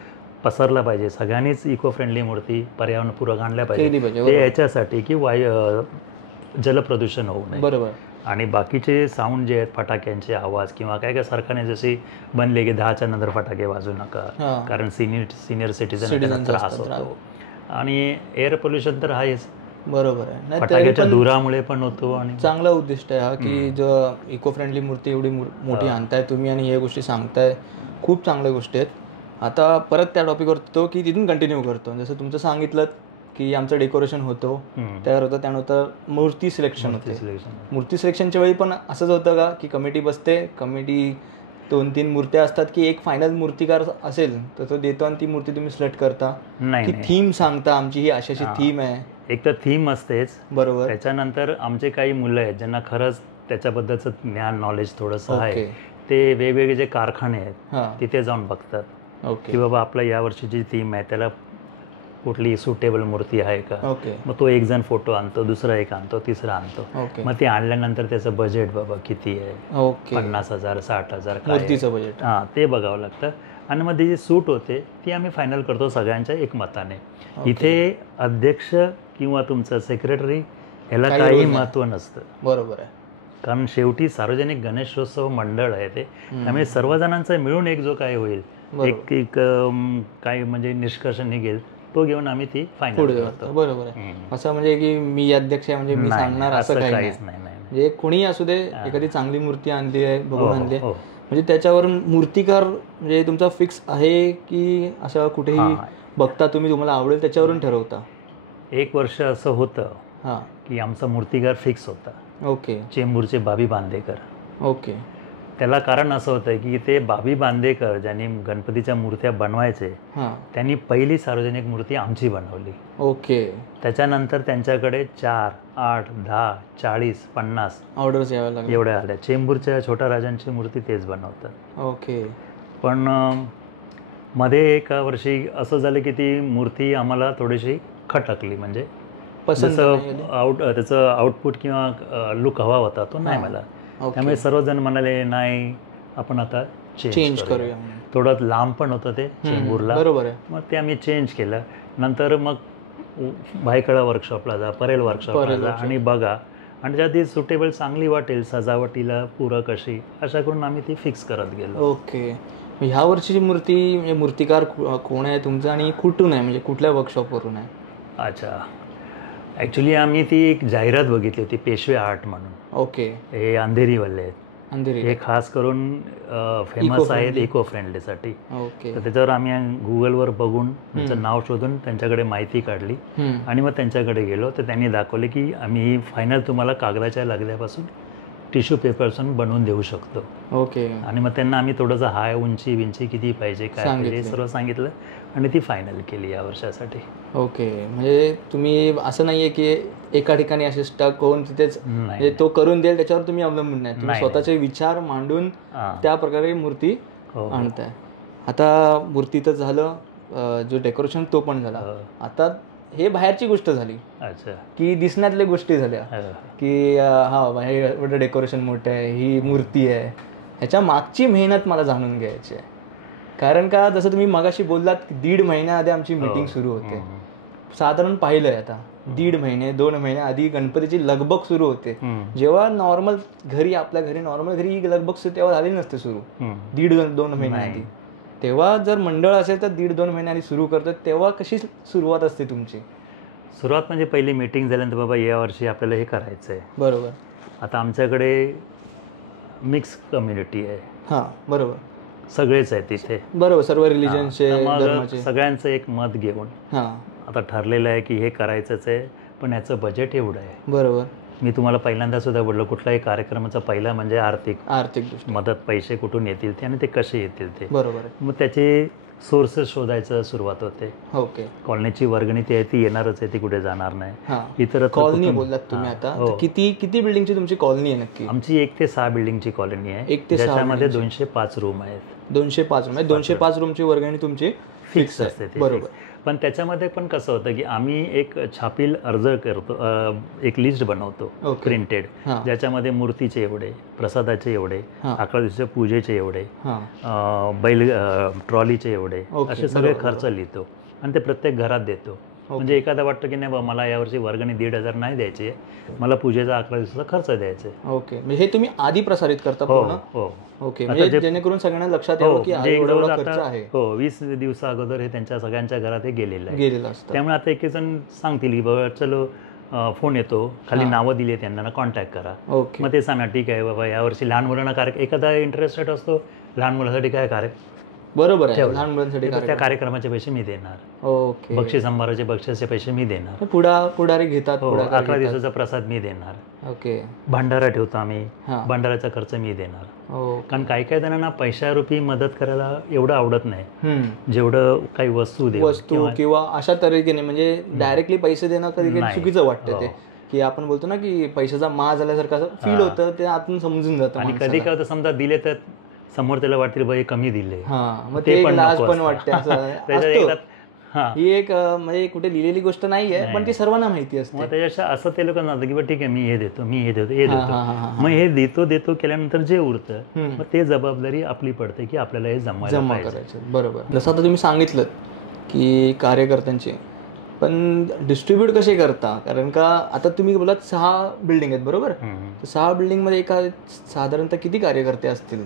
पसरला पाहिजे, सगळ्यांनीच इको फ्रेंडली मूर्ती पर्यावरणपूरक आणल्या पाहिजे, ते याच्यासाठी की जलप्रदूषण होऊ नये. बरोबर. आणि बाकीचे साऊंड जे आहेत, फटाक्यांचे आवाज किंवा काय काय सरकारने जसे बनले की 10च्या नंतर फटाके वाजू नका, कारण सिनियर सिटीजन त्रास होतो. आणि एअर पोल्युशन तर आहेच. बरोबर आहे. फटाक्याच्या धुरामुळे पण होतो. आणि चांगला उद्दिष्ट आहे हा की जो इको फ्रेंडली मूर्ती एवढी मोठी आणताय तुम्ही आणि हे गोष्टी सांगताय, खूप चांगल्या गोष्टी आहेत. आता परत त्या टॉपिकवर येतो की तिथून कंटिन्यू करतो. जसं तुमचं सांगितलं की आमचं डेकोरेशन होतं, तयार होतं, त्यानंतर मूर्ती सिलेक्शन होते. मूर्ती सिलेक्शनच्या वेळी पण असंच होतं का की कमिटी बसते, कमिटी 2-3 मूर्त्या असतात की एक फायनल मूर्तिकार असेल तर तो देतो आणि ती मूर्ती तुम्ही सिलेक्ट करता, की थीम सांगता आमची ही अशी थीम आहे? एक तर थीम असतेच, बरोबर. त्याच्यानंतर आमचे काही मुलं आहेत ज्यांना खरंच त्याच्याबद्दलचं ज्ञान, नॉलेज थोडंसं आहे, ते वेगवेगळे जे कारखाने आहेत तिथे जाऊन बघतात की बाबा आपल्या यावर्षीची थीम आहे, त्याला कुठली सुटेबल मूर्ती आहे का. मग तो एक जण फोटो आणतो, दुसरा एक आणतो, तिसरा आणतो. मग ते आणल्यानंतर त्याचं बजेट बाबा किती आहे, 50,000 60,000 मूर्तीचं बजेट, ते बघावं लागतं. आणि मग ती जी सूट होते ती आम्ही फायनल करतो सगळ्यांच्या एकमताने. इथे अध्यक्ष किंवा तुमचं सेक्रेटरी ह्याला काही महत्त्व नसतं. बरोबर आहे. कारण शेवटी सार्वजनिक गणेशोत्सव मंडळ आहे ते, त्यामुळे सर्वजणांचा मिळून एक जो काय होईल, एक काय म्हणजे निष्कर्ष निघेल, तो घेऊन आम्ही ती फायनल करतो. बरोबर आहे. असं म्हणजे की मी अध्यक्ष आहे म्हणजे मी सांगणार असं काहीच नाही. म्हणजे कोणीही असू दे, एखादी चांगली मूर्ती आणली आहे, बघून आणली आहे, म्हणजे त्याच्यावरून मूर्तिकार म्हणजे तुमचा फिक्स आहे की असं कुठेही बघता तुम्ही, तुम्हाला आवडेल त्याच्यावरून ठरवता? एक वर्ष असं होतं की आमचा मूर्तिकार फिक्स होता. ओके. चेंबूरचे बाबी बांदेकर. ओके. त्याला कारण असं होतं की ते बाबी बांदेकर ज्यांनी गणपतीच्या मूर्त्या बनवायचे, त्यांनी पहिली सार्वजनिक मूर्ती आमची बनवली. ओके. त्याच्यानंतर त्यांच्याकडे 4, 8, 10, 40, 50 ऑर्डर्स याव्या लागल्या, एवढ्या आल्या. चेंबूरच्या छोट्या राजांची मूर्ती तेच बनवतात. ओके. पण मध्ये एका वर्षी असं झालं की ती मूर्ती आम्हाला थोडीशी खटकली, म्हणजे त्याचं आउटपुट किंवा लुक हवा होता तो नाही मला. त्यामुळे सर्वजण म्हणाले नाही आपण आता चेंज करूया. थोडं लांब पण होतं ते चेंबूरला, बरोबर आहे. मग ते आम्ही चेंज केलं. नंतर मग भायखळा वर्कशॉपला जा, परेल वर्कशॉपला जा आणि बघा, आणि ज्या ती सुटेबल चांगली वाटेल, सजावटीला पूरक अशी, अशा करून आम्ही ती फिक्स करत गेलो. ओके. ह्या वर्षीची मूर्ती म्हणजे मूर्तिकार कोण आहे तुमचा आणि कुठून आहे, म्हणजे कुठल्या वर्कशॉपवरून आहे? अच्छा, ॲक्च्युली आम्ही ती एक जाहिरात बघितली होती, पेशवे आर्ट म्हणून. ओके. हे अंधेरीवाले आहेत. अंधेरी हे खास करून फेमस आहेत इको फ्रेंडलीसाठी. ओके. तर त्याच्यावर आम्ही गुगलवर बघून त्यांचं नाव शोधून त्यांच्याकडे माहिती काढली आणि मग त्यांच्याकडे गेलो. तर त्यांनी दाखवले की आम्ही फायनल तुम्हाला कागदाच्या लगद्यापासून टिश्यू पेपरपासून बनवून देऊ शकतो. ओके. आणि मग त्यांना आम्ही थोडंसं हाय उंची विंची किती पाहिजे काय पाहिजे सर्व सांगितलं आणि ती फायनल केली या वर्षासाठी. ओके. म्हणजे तुम्ही असं नाहीये की एका ठिकाणी असे स्टक होऊन तिथेच म्हणजे तो करून देईल त्याच्यावर तुम्ही अवलंबून नाही, तुम्ही स्वतःचे विचार मांडून त्या प्रकारे मूर्ती आणताय. आता मूर्ती तर झालं, जो डेकोरेशन तो पण झाला. आता हे बाहेरची गोष्ट झाली. अच्छा. की दिसण्यातल्या गोष्टी झाल्या की हे एवढं डेकोरेशन मोठं आहे, ही मूर्ती आहे, ह्याच्या मागची मेहनत मला जाणून घ्यायची आहे. कारण का जसं तुम्ही मगाशी बोललात की 1.5 महिन्याआधी आमची मीटिंग सुरू होते. साधारण पाहिलंय आता 1.5 महिने 2 महिने आधी गणपतीची लगबग सुरू होते. जेव्हा नॉर्मल घरी आपल्या घरी नॉर्मल घरी ही लगबग तेव्हा झाली नसते सुरू 1.5-2 महिने आधी. तेव्हा जर मंडळ असेल तर 1.5-2 महिन्यांनी सुरू करतात, तेव्हा कशी सुरुवात असते तुमची? सुरुवात म्हणजे पहिली मीटिंग झाल्यानंतर बाबा यावर्षी आपल्याला हे करायचं आहे. बरोबर. आता आमच्याकडे मिक्स कम्युनिटी आहे. हां बरोबर. सगळेच आहेत तिथे. बरोबर. सर्व रिलिजनचे धर्माचे. सगळ्यांचं एक मत घेऊन आता ठरलेलं आहे की हे करायचंच आहे, पण याचं बजेट एवढं आहे. बरोबर. मी तुम्हाला पहिल्यांदा सुद्धा बोललो कुठल्याही कार्यक्रमाचा पहिला म्हणजे आर्थिक दृष्टी, मदत, पैसे कुठून येतील ते आणि ते कसे येतील ते. बरोबर. मग त्याचे सोर्सेस शोधायचं सुरुवात होते. ओके. कॉलनीची वर्गणी ती आहे ती येणारच आहे, ती कुठे जाणार नाही. इतर कॉलनी बोललात तुम्ही आता, किती बिल्डिंगची तुमची कॉलनी आहे नक्की? आमची 1 ते 6 बिल्डिंगची कॉलनी आहे, ज्याच्यामध्ये 205 रूम आहेत. 205 रूम आहे. 205 रूमची वर्गणी तुमची फिक्स असते. बरोबर. पण त्याच्यामध्ये पण कसं होतं की आम्ही एक छापील अर्ज करतो, एक लिस्ट बनवतो प्रिंटेड, ज्याच्यामध्ये मूर्तीचे एवढे, प्रसादाचे एवढे, 11 दिवसाच्या पूजेचे एवढे, बैल ट्रॉलीचे एवढे, असे सगळे खर्च लिहितो आणि ते प्रत्येक घरात देतो. म्हणजे एखादा वाटतं की नाही बा मला यावर्षी वर्गणी 1,500 नाही द्यायची आहे, मला पूजेचा 11 दिवसाचा खर्च द्यायचा आहे. ओके. म्हणजे हे तुम्ही आधी प्रसारित करता पूर्ण? हो. ओके. म्हणजे जेणेकरून सगळ्यांना लक्षात यावं की एवढा खर्च आहे. 20 दिवसा अगोदर हे त्यांच्या सगळ्यांच्या घरात हे गेलेलं आहे. त्यामुळे आता एक जण सांगतील की बाबा चलो फोन येतो, खाली नावं दिली त्यांना, कॉन्टॅक्ट करा. मग ते सांगा ठीक आहे बाबा यावर्षी लहान मुलांना कार्यक्रम, एखादा इंटरेस्टेड असतो लहान मुलांसाठी काय कार्यक्रम, बरोबर आहे, लहान मुलांसाठी त्या कार्यक्रमाचे पैसे मी देणार. ओके. बक्षीस संभाराचे बक्षीसचे पैसे मी देणार. पुढारी घेतात. 11 दिवसाचा प्रसाद मी देणार. ओके. भंडारा ठेवतो आम्ही, भंडाराचा खर्च मी देणार. कारण काही जणांना पैशारूपी मदत करायला एवढं आवडत नाही जेवढं काही वस्तू किंवा अशा तऱ्हेने, म्हणजे डायरेक्टली पैसे देणं कधी चुकीचं वाटतं ते, की आपण बोलतो ना की पैशाचा मा झाल्यासारखं फील होतं, ते आतून समजून जातं. आणि कधी काय होतं समजा दिले तर समोर त्याला वाटतील बाई कमी दिले, मग ते पण लाज पण वाटते. ही एक म्हणजे कुठे लिहिलेली गोष्ट नाहीये, पण ती सर्वांना माहिती असते. मग त्याच्या असं ते लोक नव्हतं की ठीक आहे मी हे देतो मग हे देतो केल्यानंतर जे उरतं मग ते जबाबदारी आपली पडते की आपल्याला हे जमा करायचं. बरोबर. जसं आता तुम्ही सांगितलं की कार्यकर्त्यांचे पण डिस्ट्रीब्यूट कसे करता, कारण का आता तुम्ही बोलात 6 बिल्डिंग आहेत बरोबर, 6 बिल्डिंग मध्ये एका साधारणतः किती कार्यकर्ते असतील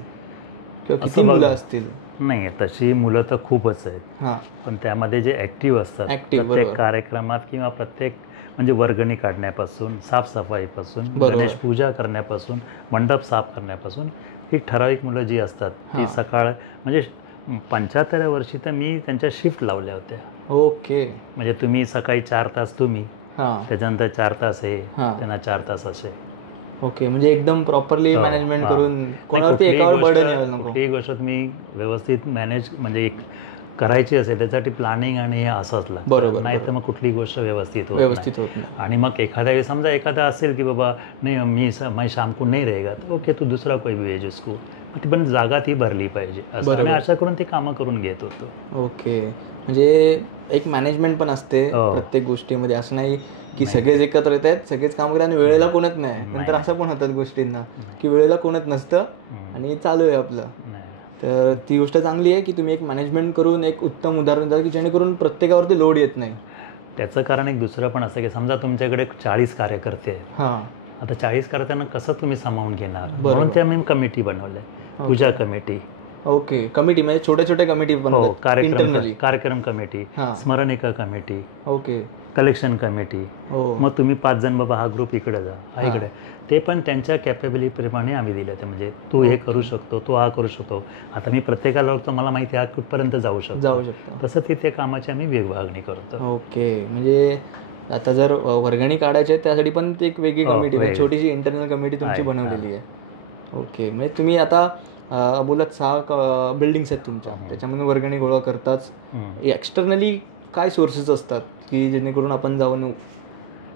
किंवा किती मुलं असतील? नाही तशी मुलं तर खूपच आहेत, पण त्यामध्ये जे ऍक्टिव्ह असतात प्रत्येक कार्यक्रमात किंवा प्रत्येक म्हणजे वर्गणी काढण्यापासून, साफसफाईपासून, गणेश पूजा करण्यापासून, मंडप साफ करण्यापासून ही ठराविक मुलं जी असतात ती सकाळ म्हणजे 75व्या वर्षी तर मी त्यांच्या शिफ्ट लावल्या होत्या. ओके. म्हणजे तुम्ही सकाळी 4 तास तुम्ही, त्याच्यानंतर 4 तास हे, त्यांना 4 तास असे. ओके. म्हणजे एकदम प्रॉपरली मॅनेजमेंट करून कोणावरती एकावर बर्डन यायला नको. कुठलीही गोष्ट तुम्ही व्यवस्थित मॅनेज म्हणजे एक करायची असेल त्यासाठी प्लॅनिंग आणि हे असंच लागतं. बरोबर. नाही तर मग कुठली गोष्ट व्यवस्थित होत नाही. आणि मग एखाद्या वेळी समजा एखादा असेल की बाबा नाही मैं शाम को नहीं रहेगा, ओके तू दुसरा कोई भी भेज उसको, ती पण जागा ती भरली पाहिजे असं आम्ही अशा करून ते कामं करून घेत होतो. ओके. म्हणजे एक मॅनेजमेंट पण असते प्रत्येक गोष्टीमध्ये, असं नाही की सगळेच एकत्र येत आहेत, सगळेच काम करतात आणि वेळेला कोणच नाही. नंतर असं पण होतात गोष्टींना की वेळेला कोणच नसतं आणि चालू आहे आपलं. तर ती गोष्ट चांगली आहे की तुम्ही एक मॅनेजमेंट करून एक उत्तम उदाहरण द्या की जेणेकरून प्रत्येकावरती लोड येत नाही. त्याचं कारण एक दुसरं पण असं की समजा तुमच्याकडे 40 कार्यकर्ते आहेत, आता 40 कार्यकर्त्यांना कसं तुम्ही सामावून घेणार, म्हणून ते आम्ही कमिटी बनवले, पूजा कमिटी. ओके. कमिटी म्हणजे छोट्या कमिटी बनवतात, कार्यक्रम कमिटी, स्मरणिका कमिटी. ओके. Collection committee. हो मग तुम्ही 5 जण बाबा हा ग्रुप इकडे जा, हा इकडे. ते पण त्यांच्या कॅपेबिलिटीप्रमाणे आम्ही दिलं ते. म्हणजे तू हे करू शकतो, तू हा करू शकतो. आता मी प्रत्येकाला ओळखतो, मला माहिती आहे हा कुठपर्यंत जाऊ शकतो. तसं तिथे कामाची आम्ही विभागणी करतो. ओके. म्हणजे आता जर वर्गणी काढायची आहे त्यासाठी पण ती एक वेगळी कमिटी, म्हणजे छोटीशी इंटरनल कमिटी तुमची बनवलेली आहे. ओके. म्हणजे तुम्ही आता बोलत 6 बिल्डिंग्स आहेत तुमच्या, त्याच्यामधून वर्गणी गोळा करताच. एक्सटर्नली काय सोर्सेस असतात की जेणेकरून आपण जाऊन,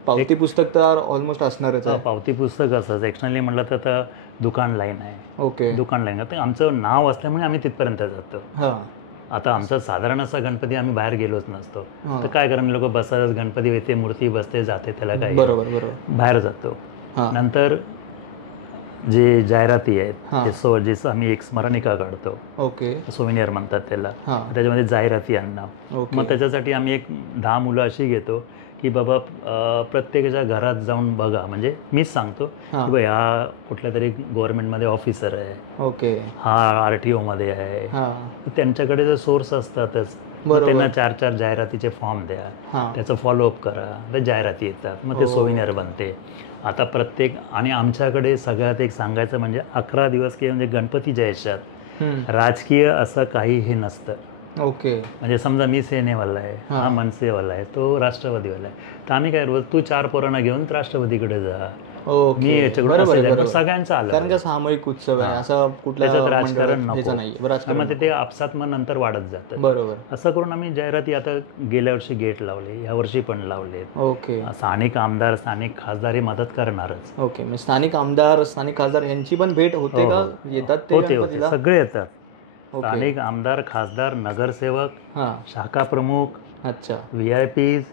पावती पुस्तक तर ऑलमोस्ट असणारच आहे. पावती पुस्तक असंच. एक्सटर्नली म्हटलं तर आता दुकान लाईन आहे. ओके. दुकान लाईन तर आमचं नाव असल्यामुळे आम्ही तिथपर्यंत जातो. आता आमचा साधारण असा गणपती आम्ही बाहेर गेलोच नसतो, तर काय करा, लोक बसतात, गणपती येते, मूर्ती बसते, जाते, त्याला काय, बरोबर बाहेर जातो. नंतर जे जाहिराती आहेत, जे आम्ही एक स्मरणिका काढतो, ओके, सोविनियर म्हणतात त्याला, त्याच्यामध्ये जाहिराती आणणं. मग त्याच्यासाठी आम्ही एक 10 मुलं अशी घेतो की बाबा प्रत्येकाच्या घरात जाऊन बघा. म्हणजे मीच सांगतो की बाबा हा कुठल्या तरी गव्हर्नमेंटमध्ये ऑफिसर आहे, ओके, हा RTO मध्ये आहे, त्यांच्याकडे जर सोर्स असतातच, त्यांना 4 जाहिरातीचे फॉर्म द्या, त्याचं फॉलोअप करा, तर जाहिराती येतात, मग ते सोविनियर बनते. आता प्रत्येक, आणि आमच्याकडे सगळ्यात एक सांगायचं म्हणजे 11 दिवस की म्हणजे गणपतीच्या ह्याच्यात राजकीय असं काही हे नसतं. ओके. म्हणजे समजा मी सेनेवाला आहे, हा मनसेवाला आहे, तो राष्ट्रवादीवाला आहे, तर आम्ही काय तू 4 पोरांना घेऊन राष्ट्रवादीकडे जा, मी याच्याकडून सगळ्यांचं आलं, कारण का सामूहिक उत्सव आहे, असं कुठलं राजकारण नको, मग ते आपसात मग नंतर वाढत जातं. बरोबर. असं करून आम्ही जाहिराती आता गेल्या वर्षी गेट लावले, ह्या वर्षी पण लावले. ओके. स्थानिक आमदार, स्थानिक खासदार हे मदत करणारच. ओके. म्हणजे स्थानिक आमदार, स्थानिक खासदार यांची पण भेट होते का? येतात ते? होते, सगळे येतात. स्थानिक आमदार, खासदार, नगरसेवक, शाखा प्रमुख, अच्छा, VIPs,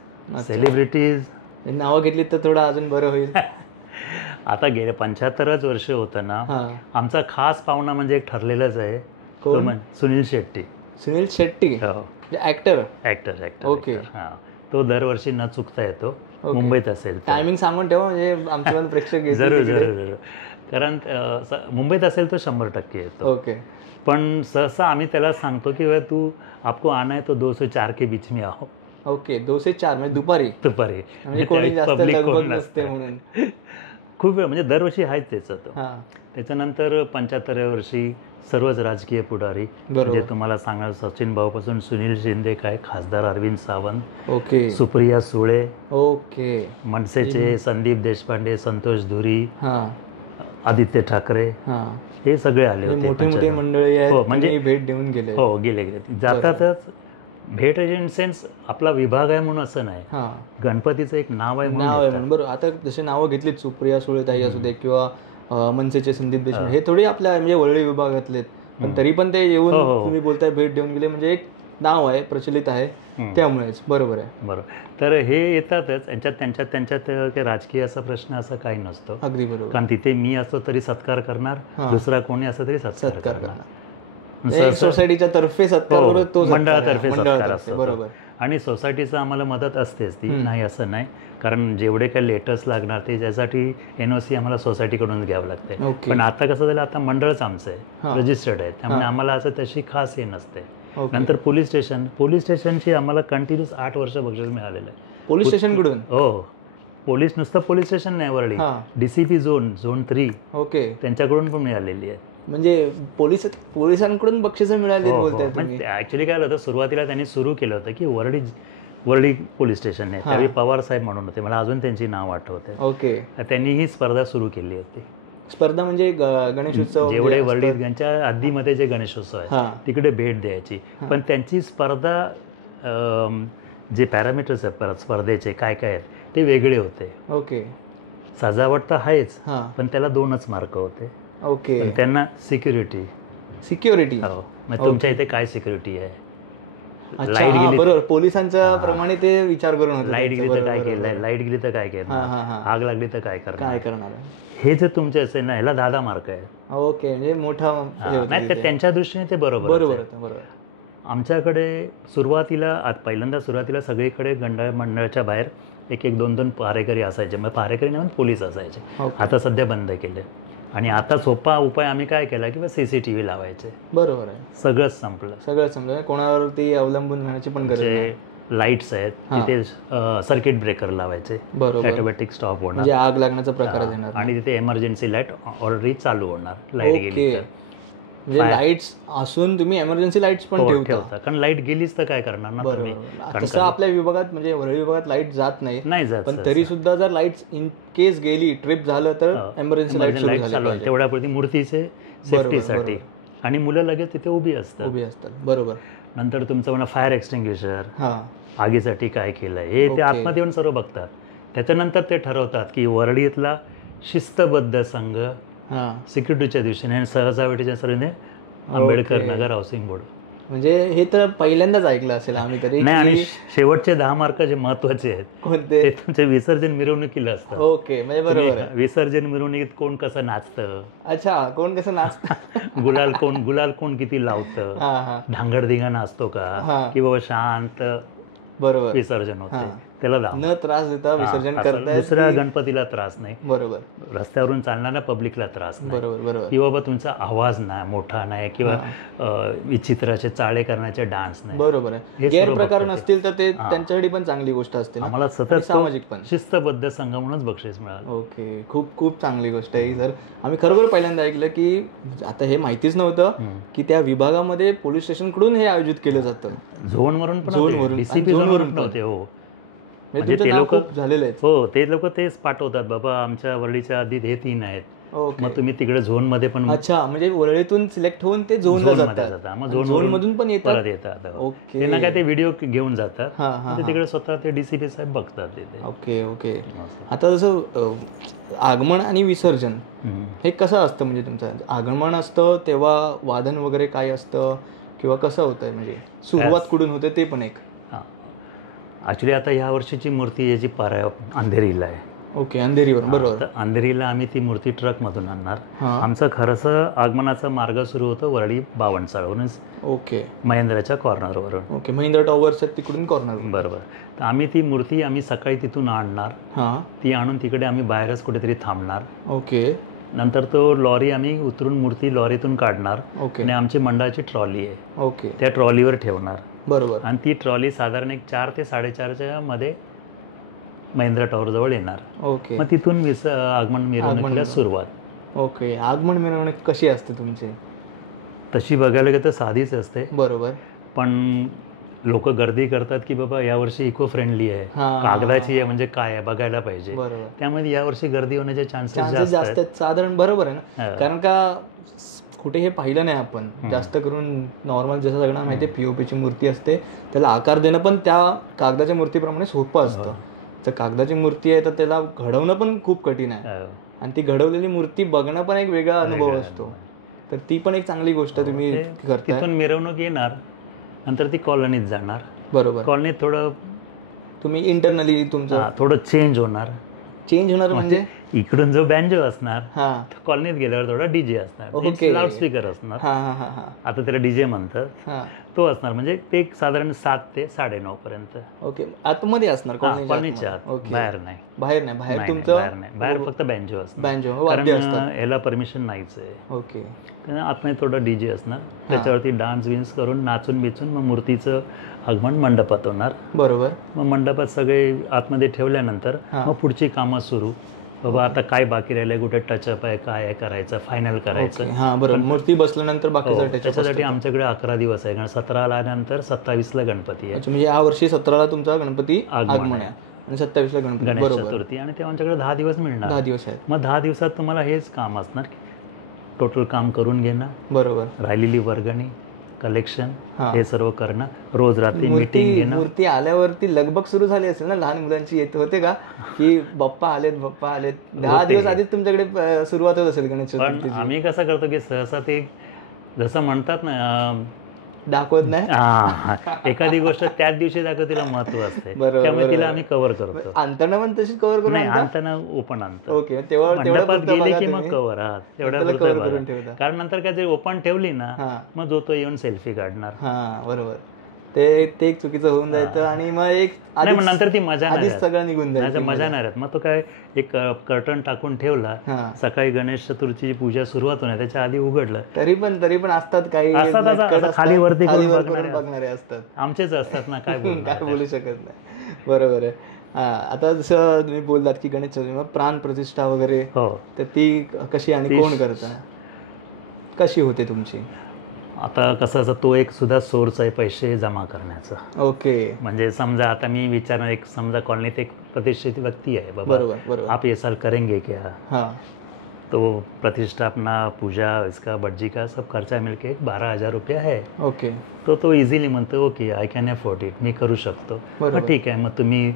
सेलिब्रिटीज. नावं घेतली तर थोडं अजून बरं होईल. आता गेले 75 वर्ष होतं ना, आमचा खास पाहुणा म्हणजे एक ठरलेलाच आहे, सुनील शेट्टी. सुनील शेट्टी, ऍक्टर. ओके. तो दरवर्षी न चुकता येतो, मुंबईत असेल. टायमिंग सांगून ठेवा, म्हणजे आमचे प्रेक्षक. जरूर, कारण मुंबईत असेल तो 100% येतो. ओके. पण सहसा आम्ही त्याला सांगतो की तू आपको आना है तो 2 से 4 के बीच में आओ. ओके. 2 से 4 म्हणजे दुपारी. म्हणजे कोणी जास्त लगबग नसते म्हणून. खूप वेळ, म्हणजे दरवर्षी आहेच त्याचं. त्याच्यानंतर 75व्या वर्षी सर्वच राजकीय पुढारी, म्हणजे तुम्हाला सांगा, सचिन भाऊपासून सुनील शिंदे, काय खासदार अरविंद सावंत, ओके, सुप्रिया सुळे, ओके, मनसेचे संदीप देशपांडे, संतोष धुरी, आदित्य ठाकरे, हे सगळे आले होते. मोठे मंडळी आहेत, म्हणजे भेट देऊन गेले. गेले जातातच. भेट इन सेन्स आपला विभाग आहे म्हणून असं नाही, गणपतीचं एक नाव आहे म्हणून. बरोबर. आता जसे नावं घेतलीत, सुप्रिया सुळे ताई असू दे किंवा मनसेचे संदीप देशपांडे, हे थोडी आपल्या म्हणजे वरळी विभागातलेत, पण तरी पण ते येऊन तुम्ही बोलताय भेट देऊन गेले, म्हणजे एक नाव आहे, प्रचलित आहे, त्यामुळेच. बरोबर आहे. बरोबर. तर हे येतातच, त्यांच्यात राजकीय असा प्रश्न असा काही नसतो. अगदी बरोबर. कारण तिथे मी असतो तरी सत्कार करणार, दुसरा कोणी असतो तरी सत्कार करणार. सोसायटीच्या तर्फे सत्कार, तो मंडळातर्फे सत्कार असतो. बरोबर. आणि सोसायटीचं आम्हाला मदत असतेच, ती नाही असं नाही, कारण जेवढे काही लेटर्स लागणार ते त्यासाठी NOC आम्हाला सोसायटीकडून घ्यावं लागते. पण आता कसं झालं, आता मंडळच आमचं आहे, रजिस्टर्ड आहे, त्यामुळे आम्हाला असं तशी खास हे नसते. नंतर पोलीस स्टेशनची आम्हाला कंटिन्यूस 8 वर्ष बक्षीस मिळालेलं आहे पोलीस स्टेशनकडून. पोलीस, नुसतं पोलीस स्टेशन नाही, वरळी DCP झोन 3, ओके, त्यांच्याकडून पण मिळालेली आहे. म्हणजे पोलिसांकडून बक्षीस मिळाली बोलताय. ऍक्च्युली काय होतं, सुरुवातीला त्यांनी सुरू केलं होतं की वरळी पोलीस स्टेशन आहे, त्यावेळी पवार साहेब म्हणून होते, मला अजून त्यांची नाव आठवते. ओके. त्यांनी ही स्पर्धा सुरू केली होती. स्पर्धा म्हणजे गणेशोत्सव, जेवढे वरळीच्या हद्दीमध्ये जे गणेशोत्सव आहे तिकडे भेट द्यायची. पण त्यांची स्पर्धा, जे पॅरामीटर्स आहेत स्पर्धेचे काय काय आहेत ते वेगळे होते. ओके. सजावट तर आहेच, पण त्याला 2च मार्क होते. ओके. त्यांना सिक्युरिटी. हो. मग तुमच्या इथे काय सिक्युरिटी आहे, लाईट गेली, बरोबर, पोलिसांच्या प्रमाणे ते विचार करून होते. लाईट गेली तर काय केलं, लाईट गेली तर काय करणार, आग लागली तर काय करणार, हे जे तुमचे असेल ना, ह्याला 10 मार्क आहे. ओके. म्हणजे मोठा नाही, तर त्यांच्या दृष्टीने ते बरोबर. आमच्याकडे पहिल्यांदा सुरुवातीला सगळीकडे मंडळाच्या बाहेर 1-2 पहारेकरी असायचे, मग पहारेकरी नाही पोलीस असायचे. आता सध्या बंद केले. आणि आता सोपा उपाय आम्ही काय केला की CCTV लावायचे. बरोबर आहे. सगळंच संपलं. कोणावरती अवलंबून राहण्याची पण गरज नाही. लाईट्स आहेत तिथे सर्किट ब्रेकर लावायचे, बरोबर. ऑटोमॅटिक स्टॉप होणार म्हणजे आग लागण्याचा प्रकार येणार आणि तिथे इमर्जन्सी लाईट ऑलरेडी चालू होणार, लाईट गेली ओके. तर. म्हणजे लाईट्स असून तुम्ही एमर्जन्सी लाईट्स पण ठेवता. ठेवता, कारण लाईट गेलीच तर काय करणार ना तुम्ही. बरोबर. तसं आपल्या विभागात म्हणजे वरळी विभागात लाईट जात नाही जात पण तरी सुद्धा जर लाईट्स इन केस गेली, ट्रिप झालं तर एमर्जन्सी लाईट सुरू झाली चालू पाहिजे. तेवढ्यापुरती मूर्तीचे सेफ्टीसाठी. आणि मुलं लगेच तिथे उभी असतात. बरोबर. नंतर तुमचं म्हणा फायर एक्सटिंग्विशर, हां, आगीसाठी काय केलंय हे ते आतमध्ये येऊन सर्व बघतात. त्याच्यानंतर ते ठरवतात की वरळीतला शिस्तबद्ध संघ हां. सिक्युरिटीच्या दृष्टीने आणि सजावटीच्या सर्वांनी आंबेडकर नगर हाऊसिंग बोर्ड. म्हणजे हे तर पहिल्यांदाच ऐकलं असेल आम्ही तरी. नाही, आणि शेवटचे 10 मार्क जे महत्वाचे आहेत कोणते? ते तुमचे विसर्जन मिरवणुकीला असतात. ओके, म्हणजे बरोबर आहे. विसर्जन मिरवणुकीत कोण कसं नाचतं, अच्छा, कोण कसं नाचतं, गुलाल कोण किती लावतं, हां हां, धांगडधिंगाणा असतो का, की बाबा शांत बरोबर, विसर्जन होते, त्याला लाव. न त्रास देता विसर्जन करताय. दुसऱ्या गणपतीला त्रास नाही, बरोबर, रस्त्यावरून चालणाऱ्या पब्लिकला त्रास नाही, बरोबर बरोबर, की बाबा तुमचा आवाज नाही मोठा नाही किंवा विचित्राचे चाळे करण्याचे डान्स नाही. बरोबर आहे. गैरप्रकार नसतील तर ते त्यांच्यासाठी पण चांगली गोष्ट असते ना. आम्हाला सतत सामाजिक पण शिस्तबद्ध संघ म्हणूनच बक्षीस मिळालं. ओके, खूप खूप चांगली गोष्ट आहे सर. आम्ही खरोखर पहिल्यांदा ऐकलं की आता हे माहितीच नव्हतं की त्या विभागामध्ये पोलीस स्टेशन कडून हे आयोजित केलं जातं. झोनवरून पण डीसीपी झोनवरून नव्हते. हो, म्हणजे ते लोक झालेले आहेत. हो, ते लोक तेच पाठवतात, बाबा आमच्या वरळीच्या आधी हे 3 आहेत, मग तुम्ही तिकडे झोन मध्ये पण. अच्छा, म्हणजे वरळीतून सिलेक्ट होऊन ते झोनला जातात. मग झोन मधून पण येतात. ओके, त्यांना काय ते व्हिडिओ घेऊन जातात, हां, तिकडे स्वतः ते डीसीपी साहेब बघतात तिथे. Okay okay. आता जसं आगमन आणि विसर्जन हे कसं असतं, म्हणजे तुमचं आगमन असतं तेव्हा वादन वगैरे काय असतं किंवा कसं होतंय, म्हणजे सुरुवात कुठून होते ते पण एक. ॲक्च्युली आता ह्या वर्षीची मूर्ती याची अंधेरीला आहे. ओके, अंधेरीवर. बरोबर. अंधेरीला आम्ही ती मूर्ती ट्रकमधून आणणार. आमचं खरंच आगमनाचा मार्ग सुरू होतो वरळी बावनसाळवरून. ओके, महिंद्राच्या कॉर्नरवरून. ओके, महिंद्रा टॉवर्स आहेत तिकडून कॉर्नर. बरोबर. तर आम्ही ती मूर्ती सकाळी तिथून आणणार. ती आणून तिकडे आम्ही बाहेरच कुठेतरी थांबणार. ओके. नंतर तो लॉरी आम्ही उतरून मूर्ती लॉरीतून काढणार. ओके. आणि आमची मंडळाची ट्रॉली आहे, ओके, त्या ट्रॉलीवर ठेवणार. बरोबर. आणि ती ट्रॉली साधारण एक 4 ते 4:30च्या मध्ये महिंद्रा टॉवरजवळ येणार. ओके. मग तिथून आगमन मिरवणुकीला सुरुवात. ओके, आगमन मिरवणूक कशी असते तुमची? तशी बघायला गेलं तर साधीच असते. बरोबर. पण लोक गर्दी करतात की बाबा यावर्षी इको फ्रेंडली आहे, कागदाची आहे, म्हणजे काय आहे बघायला पाहिजे. बरोबर. त्यामुळे यावर्षी गर्दी होण्याचे चान्सेस जास्त आहेत साधारण. बरोबर आहे ना, कारण का कुठे हे पाहिलं नाही आपण. जास्त करून नॉर्मल जसं सगळ्यांना माहिती आहे पीओपीची मूर्ती असते, त्याला आकार देणं पण त्या कागदाच्या मूर्तीप्रमाणे सोपं असतं. तर कागदाची मूर्ती आहे तर त्याला घडवणं पण खूप कठीण आहे, आणि ती घडवलेली मूर्ती बघणं पण एक वेगळा अनुभव असतो. तर ती पण एक चांगली गोष्ट तुम्ही करताय. तिथून मिरवणूक येणार, नंतर ती कॉलनीत जाणार. बरोबर. कॉलनीत थोडं तुम्ही इंटरनली तुमचं थोडं चेंज होणार. म्हणजे इकडून जो बँजो असणार, कॉलनीत गेल्यावर थोडा डीजे असणार, लाऊडस्पीकर असणार. आता त्याला डीजे म्हणतात, तो असणार. म्हणजे ते साधारण 7 ते 9:30 पर्यंत. ओके, आतमध्ये असणार कॉलनीच्या आत, बाहेर नाही. बाहेर नाही, बाहेर तुमचं बाहेर फक्त बँजो असणार. बँजो कारण याला परमिशन नाहीच आहे. ओके. आतमध्ये थोडा डीजे असणार, त्याच्यावरती डान्स विन्स करून नाचून बिचून मग मूर्तीचं आगमन मंडपात होणार. बरोबर. मग मंडपात सगळे आतमध्ये ठेवल्यानंतर मग पुढची कामं सुरू. बाबा आता काय बाकी राहिलंय, कुठे टचअप आहे, काय आहे करायचं, फायनल करायचं. हां, बरोबर. मूर्ती बसल्यानंतर बाकीचं त्याच्यासाठी आमच्याकडे 11 दिवस आहे, कारण 17ला आल्यानंतर 27ला गणपती आहे. म्हणजे या वर्षी 17ला तुमचा गणपती आगमन आहे आणि 27ला गणपती, गणेश चतुर्थी, आणि तेव्हा आमच्याकडे 10 दिवस मिळणार. 10 दिवस आहेत. मग 10 दिवसात तुम्हाला हेच काम असणार, टोटल काम करून घेणं. बरोबर. राहिलेली वर्गणी, कलेक्शन, हे सर्व करणं, रोज रात्री मीटिंग घेणं. मूर्ती आल्यावरती लगबग सुरू झाली असेल ना लहान मुलांची, येत होते का की बाप्पा आलेत बाप्पा आलेत? 10 दिवस आधीच तुमच्याकडे सुरुवात होत असेल गणेश चतुर्थीची. पण आम्ही कसं करतो की सहसा ते जसं म्हणतात ना, दाखवत नाही. एखादी गोष्ट त्याच दिवशी दाखव, तिला महत्व असते, त्यामुळे तिला आम्ही कव्हर करतो. आणताना पण तशीच कव्हर करून? नाही, आणताना ओपन आणतो. ओके, तेव्हा मंडपात गेली की मग कव्हर, तेवढ्या कारण नंतर काय ओपन ठेवली ना, मग जो तो येऊन सेल्फी काढणार. बरोबर. ते एक चुकीचं होऊन जायचं आणि मग एक नाही, मग नंतर ती मजा नाही आधीच राहत. सगळं निघून नाही तर जायचं. मजा नाही राहत. मग तो काय एक कर्टन टाकून ठेवला, हा. सकाळी गणेश चतुर्थीची पूजा सुरुवात होणार त्याच्या आधी उघडलं. तरी पण असतात काही असतात, नटखट असं खाली वरती करून करून बघणारे बघणारे असतात. आमचेच असतात ना, काय बोलणार काय बोलू शकत नाही. बरोबर आहे. हा, आता जसं तुम्ही बोललात की गणेश चतुर्थी प्राण प्रतिष्ठा वगैरे, हो. तर ती कशी आणि कोण करता, कशी होते तुमची? आता कसं असं तो एक सुद्धा सोर्स आहे पैसे जमा करण्याचा. ओके. म्हणजे समजा आता मी विचारणार, एक समजा कॉलनीत एक प्रतिष्ठित व्यक्ती आहे, बाबा बरोबर. आप ये साल करेंगे क्या, हाँ. तो प्रतिष्ठापना पूजा इसका भटजी का सब खर्चा मिलके 12,000 रुपये है. ओके. तो इझिली म्हणतो okay I can afford it, मी करू शकतो. मग ठीक आहे, मग तुम्ही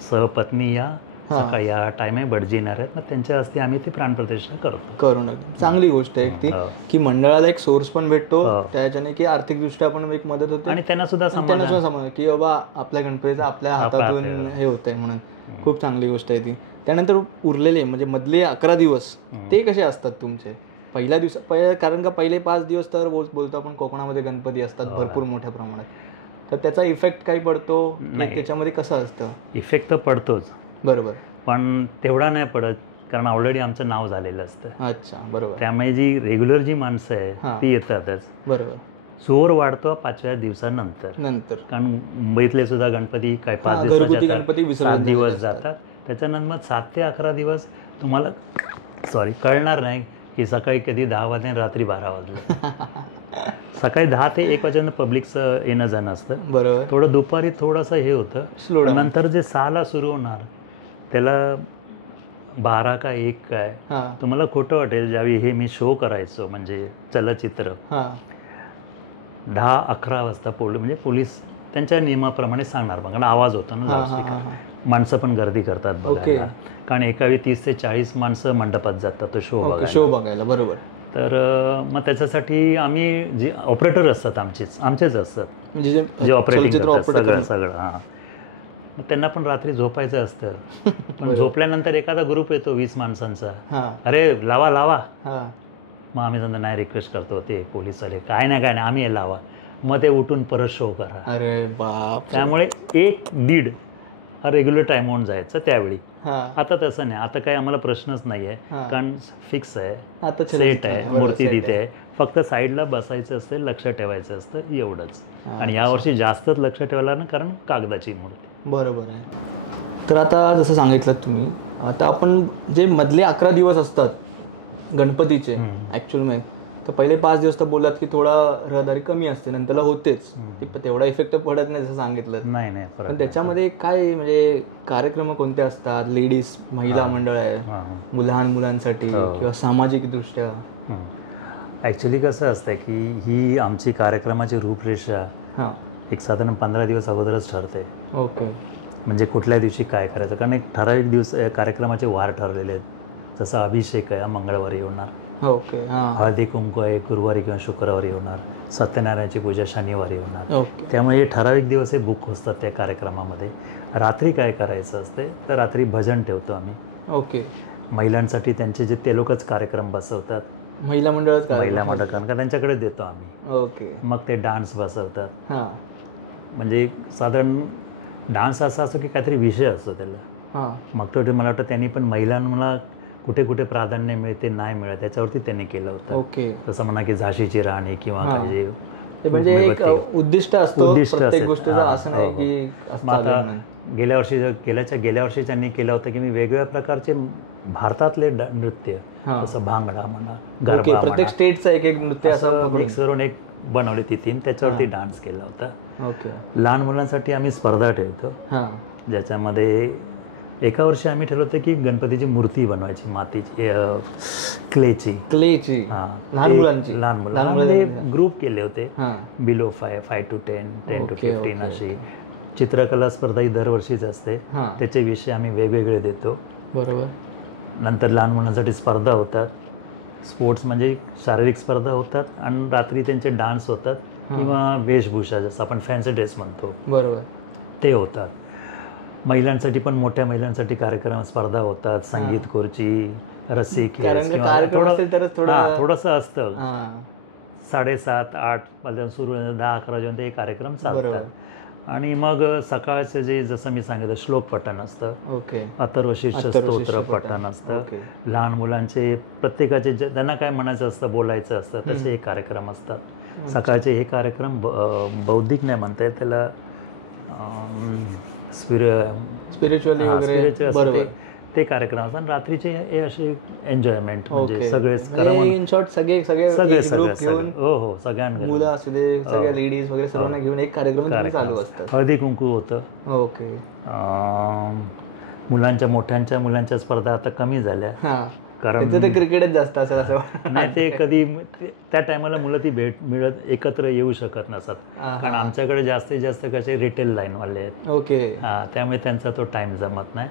सहपत्नी या, सकाळी या टाइम आहे भटजी येणार आहेत, मग त्यांच्या हस्ते आम्ही ती प्राणप्रतिष्ठा करतो. करून चांगली गोष्ट आहे ती की मंडळाला एक सोर्स पण भेटतो, त्याच्याने की आर्थिकदृष्ट्या पण एक मदत होते आणि त्यांना सुद्धा समज की बाबा आपल्या गणपतीचं आपल्या हातातून हे होतंय म्हणून. खूप चांगली गोष्ट आहे ती. त्यानंतर उरलेले म्हणजे मधले 11 दिवस ते कसे असतात तुमचे? पहिल्या दिवस कारण का पहिले 5 दिवस तर बोलतो आपण कोकणामध्ये गणपती असतात भरपूर मोठ्या प्रमाणात, तर त्याचा इफेक्ट काही पडतो त्याच्यामध्ये? कसं असतं? इफेक्ट तर पडतोच, बरोबर, पण तेवढा नाही पडत कारण ऑलरेडी आमचं नाव झालेलं असतं. अच्छा, बरोबर. त्यामुळे जी रेग्युलर जी माणसं आहे ती येतातच. बरोबर. जोर वाढतो 5व्या दिवसानंतर, कारण मुंबईतले सुद्धा गणपती काय 5 दिवस 7 दिवस जातात. त्याच्यानंतर मग 7 ते 11 दिवस तुम्हाला कळणार नाही की सकाळी कधी 10 वाजले रात्री 12 वाजले. सकाळी 10 ते 1 वाजेपर्यंत पब्लिकचं येणं जाणं असतं. बरोबर. थोडं दुपारी थोडंसं हे होतं, नंतर जे 6ला सुरू होणार त्याला 12 का 1 काय, तुम्हाला खोटं वाटेल, ज्यावेळी हे मी शो करायचो म्हणजे चलचित्र 10-11 वाजता म्हणजे पोलीस त्यांच्या नियमाप्रमाणे सांगणार, कारण आवाज होतो ना लाऊडस्पीकर, माणसं पण गर्दी करतात बघायला, कारण एकावेळी 30 ते 40 माणसं मंडपात जातात तो शो बघायला. बरोबर. तर मग त्याच्यासाठी आम्ही जे ऑपरेटर असतात आमचेच असतात, म्हणजे जे ऑपरेटिंग करतात सगळं. हां, मग त्यांना पण रात्री झोपायचं असतं, पण झोपल्यानंतर एखादा ग्रुप येतो 20 माणसांचा, अरे लावा. मग आम्ही समजा नाही रिक्वेस्ट करतो, ते पोलीसवाले काय नाही आम्ही लावा, मग ते उठून परत शो करा. अरे बाप. त्यामुळे 1-1.5 हा रेग्युलर टाइम होऊन जायचं त्यावेळी. आता तसं नाही, आता काही आम्हाला प्रश्नच नाही आहे, कारण फिक्स आहे, सेट आहे, मूर्ती तिथे आहे, फक्त साईडला बसायचं असतं, लक्ष ठेवायचं असतं, एवढंच. आणि यावर्षी जास्तच लक्ष ठेवायला ना, कारण कागदाची मूर्ती. बरोबर आहे. तर आता जसं सांगितलं तुम्ही, आता आपण जे मधले 11 दिवस असतात गणपतीचे ॲक्च्युअलमध्ये, तर पहिले 5 दिवस तर बोललात की थोडा रहदारी कमी असते, नंतरला होतेच, तेवढा इफेक्ट पडत नाही जसं सांगितलं. नाही. पण त्याच्यामध्ये काय म्हणजे कार्यक्रम कोणते असतात? लेडीज महिला मंडळ आहे, लहान मुलांसाठी किंवा सामाजिक दृष्ट्या? ॲक्च्युली कसं असतं की ही आमची कार्यक्रमाची रूपरेषा एक साधारण 15 दिवस अगोदरच ठरते. ओके. म्हणजे कुठल्या दिवशी काय करायचं, कारण एक ठराविक दिवस कार्यक्रमाचे वार ठरलेले आहेत. जसं अभिषेक आहे मंगळवारी होणार, ओके, हळदी कुंकू आहे गुरुवारी किंवा शुक्रवारी होणार, सत्यनारायणाची पूजा शनिवारी होणार. त्यामुळे ठराविक दिवस हे बुक असतात त्या कार्यक्रमामध्ये. रात्री काय करायचं असते, तर रात्री भजन ठेवतो आम्ही. ओके. महिलांसाठी त्यांचे जे ते लोकच कार्यक्रम बसवतात, महिला मंडळ कारण का त्यांच्याकडे देतो आम्ही. ओके. मग ते डान्स बसवतात, म्हणजे साधारण डान्स असा असतो की काहीतरी विषय असतो त्याला. मग तो मला वाटतं त्यांनी पण महिलांना कुठे कुठे प्राधान्य मिळते नाही मिळत त्याच्यावरती त्यांनी केलं होतं. ओके. जसं म्हणा की झाशीची राणी किंवा काही म्हणजे एक उद्दिष्ट असतो प्रत्येक गोष्टीचं, असं नाही की. आता गेल्या वर्षी त्यांनी केलं होतं की मी वेगवेगळ्या प्रकारचे भारतातले नृत्य, जसं भांगडा म्हणा, गरबा, प्रत्येक स्टेटचं एक नृत्य असं मिक्स करून एक बनवली ती थीम, त्याच्यावरती डान्स केला होता. ओके. लहान मुलांसाठी आम्ही स्पर्धा ठेवतो, ज्याच्यामध्ये एका वर्षी आम्ही ठरवलं होतं की गणपतीची मूर्ती बनवायची मातीची, क्लेची. लहान मुलांमध्ये ग्रुप केले होते, बिलो 5 to 10, 10 to 15 अशी. चित्रकला स्पर्धा ही दरवर्षीच असते, त्याचे विषय आम्ही वेगवेगळे देतो. बरोबर. नंतर लहान मुलांसाठी स्पर्धा होतात, स्पोर्ट्स म्हणजे शारीरिक स्पर्धा होतात, आणि रात्री त्यांचे डान्स होतात किंवा वेशभूषा जसं आपण फॅन्सी ड्रेस म्हणतो, बरोबर, ते होतात. महिलांसाठी पण मोठ्या महिलांसाठी कार्यक्रम स्पर्धा होतात, संगीत खुर्ची, रस्सी खेळ, थोडंसं असतं. 7:30-8 वाजता सुरू 10-11 वाजेपर्यंत हे कार्यक्रम चालतात. आणि मग सकाळचं जे जसं मी सांगितलं श्लोक पठण असतं, ओके, अथर्वशीर्ष स्तोत्र पठण असतं, लहान मुलांचे प्रत्येकाचे त्यांना काय म्हणायचं असतं, बोलायचं असतं, तसे हे कार्यक्रम असतात. सकाळचे हे कार्यक्रम बौद्धिक नाही म्हणता येत त्याला, स्पिरिच्युअली वगैरे ते कार्यक्रम असतात. आणि रात्रीचे हे असे एन्जॉयमेंट, म्हणजे सगळे इन शॉर्ट सगळे घेऊन, हो सगळ्यांना, मुलं असू दे, सगळ्या लेडीज वगैरे सर्वांना घेऊन एक कार्यक्रम चालू असतात. हळदी कुंकू होतं. ओके. मुलांच्या स्पर्धा आता कमी झाल्या, कारण ते क्रिकेटच जास्त असेल असं नाही. ते कधी त्या टायमाला मुलं ती एकत्र येऊ शकत नसतात, कारण आमच्याकडे जास्तीत जास्त कसे रिटेल लाईनवाले आहेत. ओके. त्यामुळे त्यांचा तो टाइम जमत नाही.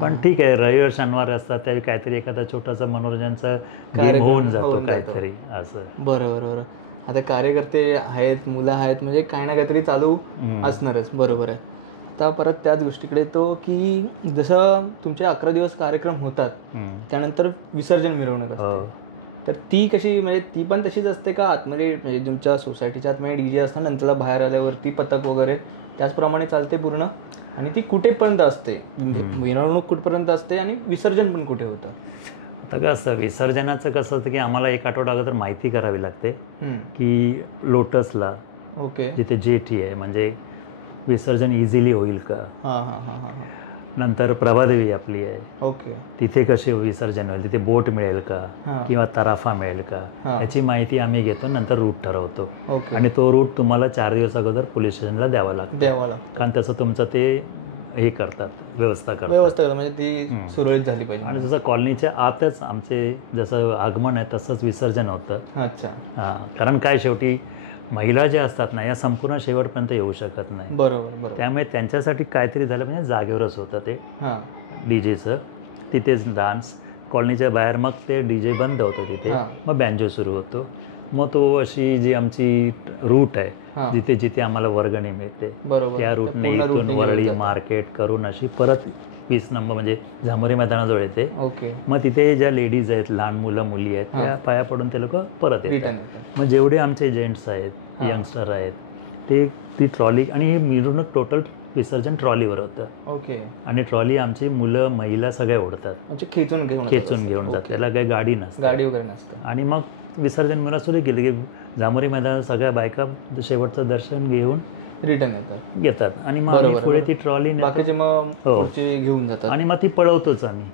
पण ठीक आहे, रविवार शनिवार असतात त्यावेळी काहीतरी एखादा छोटासा मनोरंजनचा गेम होऊन जातो काहीतरी असं. बरोबर. आता कार्यकर्ते आहेत, मुलं आहेत, म्हणजे काही ना काहीतरी चालू असणारच. बरोबर आहे. आता परत त्याच गोष्टीकडे येतो की जसं तुमचे 11 दिवस कार्यक्रम होतात, त्यानंतर विसर्जन मिरवणूक असते, तर ती कशी, म्हणजे ती पण तशीच असते का आतमध्ये, म्हणजे तुमच्या सोसायटीच्या आतमध्ये डीजे असतं, नंतर बाहेर आल्यावरती पथक वगैरे त्याचप्रमाणे चालते पूर्ण, आणि ती कुठेपर्यंत असते, मिरवणूक कुठपर्यंत असते आणि विसर्जन पण कुठे होतं? आता कसं असतं विसर्जनाचं, कसं असतं की आम्हाला 1 आठवडा अगोदर माहिती करावी लागते की लोटसला, ओके, जिथे जेठी आहे, म्हणजे विसर्जन इझिली होईल का. नंतर प्रभादेवी आपली आहे, ओके, तिथे कसे विसर्जन होईल, तिथे बोट मिळेल का किंवा तराफा मिळेल का, याची माहिती आम्ही घेतो. नंतर रूट ठरवतो, आणि तो रूट तुम्हाला 4 दिवस अगोदर पोलीस स्टेशनला द्यावा लागतो, कारण तसं तुमचं ते हे करतात, व्यवस्था करतात, म्हणजे ती सुरळीत झाली पाहिजे. आणि जसं कॉलनीच्या आतच आमचे जसं आगमन आहे तसंच विसर्जन होतं. अच्छा. कारण काय, शेवटी महिला ज्या असतात ना, या संपूर्ण शेवटपर्यंत येऊ शकत नाही. बरोबर. त्यामुळे त्यांच्यासाठी काहीतरी झालं म्हणजे जागेवरच होतं ते डीजेचं, तिथेच डान्स. कॉलनीच्या बाहेर मग ते डीजे बंद होतं तिथे, मग बँजो सुरू होतो. मग तो अशी जी आमची रूट आहे, जिथे जिथे आम्हाला वर्गणी मिळते, त्या रूटने इथून वरळी मार्केट करून अशी परत 20 नंबर म्हणजे झामोरी मैदानाजवळ येते. ओके. मग तिथे ज्या लेडीज आहेत, लहान मुलं मुली आहेत, त्या पाया पडून ते लोक परत येतात. मग जेवढे आमचे जेंट्स आहेत, यंगस्टर आहेत, ते ती ट्रॉली, आणि हे मिरवणूक टोटल विसर्जन ट्रॉलीवर होतं. ओके. आणि ट्रॉली आमची मुलं महिला सगळ्या ओढतात, म्हणजे खेचून घेऊन जातात, त्याला काही गाडी वगैरे नसते. आणि मग विसर्जन मला सुरू केलं की झामोरी मैदानात सगळ्या बायका शेवटचं दर्शन घेऊन रिटर्न येतात, आणि मग आम्ही पुढे ती ट्रॉली बाकीचे मग घेऊन जातात, आणि मग ती पळवतोच आम्ही.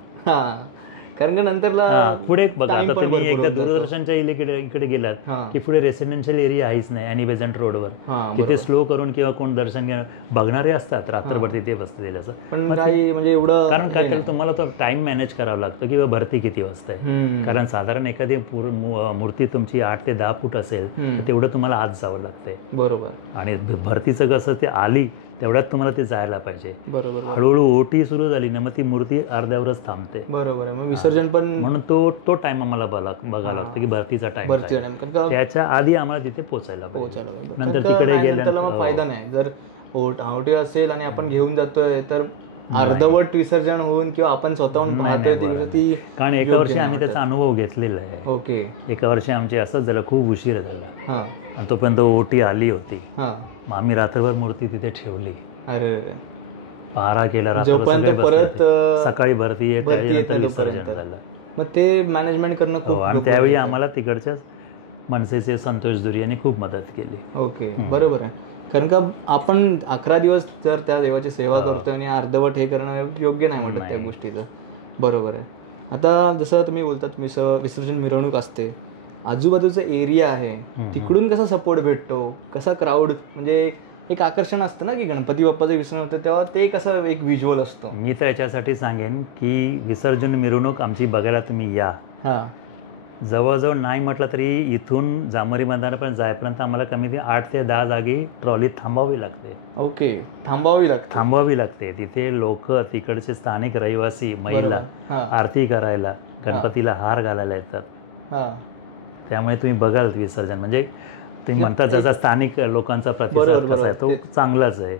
कारण का नंतरला पुढे बघा, आता तुम्ही एकदा दूरदर्शनच्या इकडे गेलात की पुढे रेसिडेन्शियल एरिया आहेच नाही, आणि बेझंट रोडवर तिथे स्लो करून किंवा कोण दर्शन बघणारे असतात, रात्रभर तिथे बसलेले असं. पण काही म्हणजे एवढं, कारण काय केलं, तुम्हाला तो टाइम मॅनेज करावा लागतो किंवा भरती किती वाजता आहे, कारण साधारण एखादी मूर्ती तुमची 8 ते 10 फूट असेल तर तेवढं तुम्हाला आत जावं लागतंय. बरोबर. आणि भरतीचं कसं, ते आली तेवढ्यात तुम्हाला ते जायला पाहिजे. बरोबर. हळूहळू ओटी सुरू झाली ना, मग ती मूर्ती अर्ध्यावरच थांबते. बरोबर. मग विसर्जन पण, म्हणून तो टाइम आम्हाला बघायला लागतो की भरतीचा टाइम, त्याच्या आधी आम्हाला तिथे पोचायला पाहिजे. नंतर तिकडे गेल्यानंतर फायदा नाही. जर ओटी असेल आणि आपण घेऊन जातोय तर अर्धवट विसर्जन होऊन किंवा आपण स्वतःहून पाहतोय ती, कारण एका वर्षी आम्ही त्याचा अनुभव घेतलेला आहे. ओके. एका वर्षी आमचे असंच झालं, खूप उशीर झाला आणि तोपर्यंत ओटी आली होती. मग आम्ही रात्रभर मूर्ती तिथे ठेवली. अरे, पहारा केला, परत सकाळी भरती आहे, त्याच्यानंतर विसर्जन झालं. मग ते मॅनेजमेंट करणं खूप, आणि त्यावेळी आम्हाला तिकडच्याच मनसेचे संतोष दुरी यांनी खूप मदत केली. ओके. बरोबर आहे. कारण का आपण 11 दिवस जर त्या देवाची सेवा करतोय आणि अर्धवट हे करणं योग्य नाही म्हटलं त्या गोष्टीचं. बरोबर आहे. आता जसं तुम्ही बोलतात विसर्जन मिरवणूक असते, आजूबाजूचा एरिया आहे, तिकडून कसा सपोर्ट भेटतो, कसा क्राऊड, म्हणजे एक आकर्षण असतं ना की गणपती बाप्पाचं विसर्जन होतं तेव्हा ते कसं एक व्हिज्युअल असतो. मी तर याच्यासाठी सांगेन की विसर्जन मिरवणूक आमची बघायला तुम्ही या. जवळजवळ नाही म्हटलं तरी इथून जांभोरी मैदानापर्यंत जायपर्यंत आम्हाला कमी 8 ते 10 जागी ट्रॉली थांबवावी लागते. ओके. थांबवावी लागते. तिथे लोक, तिकडचे स्थानिक रहिवासी, महिला आरती करायला, गणपतीला हार घालायला येतात. त्यामुळे तुम्ही बघाल विसर्जन, म्हणजे तुम्ही म्हणतात जसा स्थानिक लोकांचा प्रतिसाद कसा आहे तो चांगलाच आहे.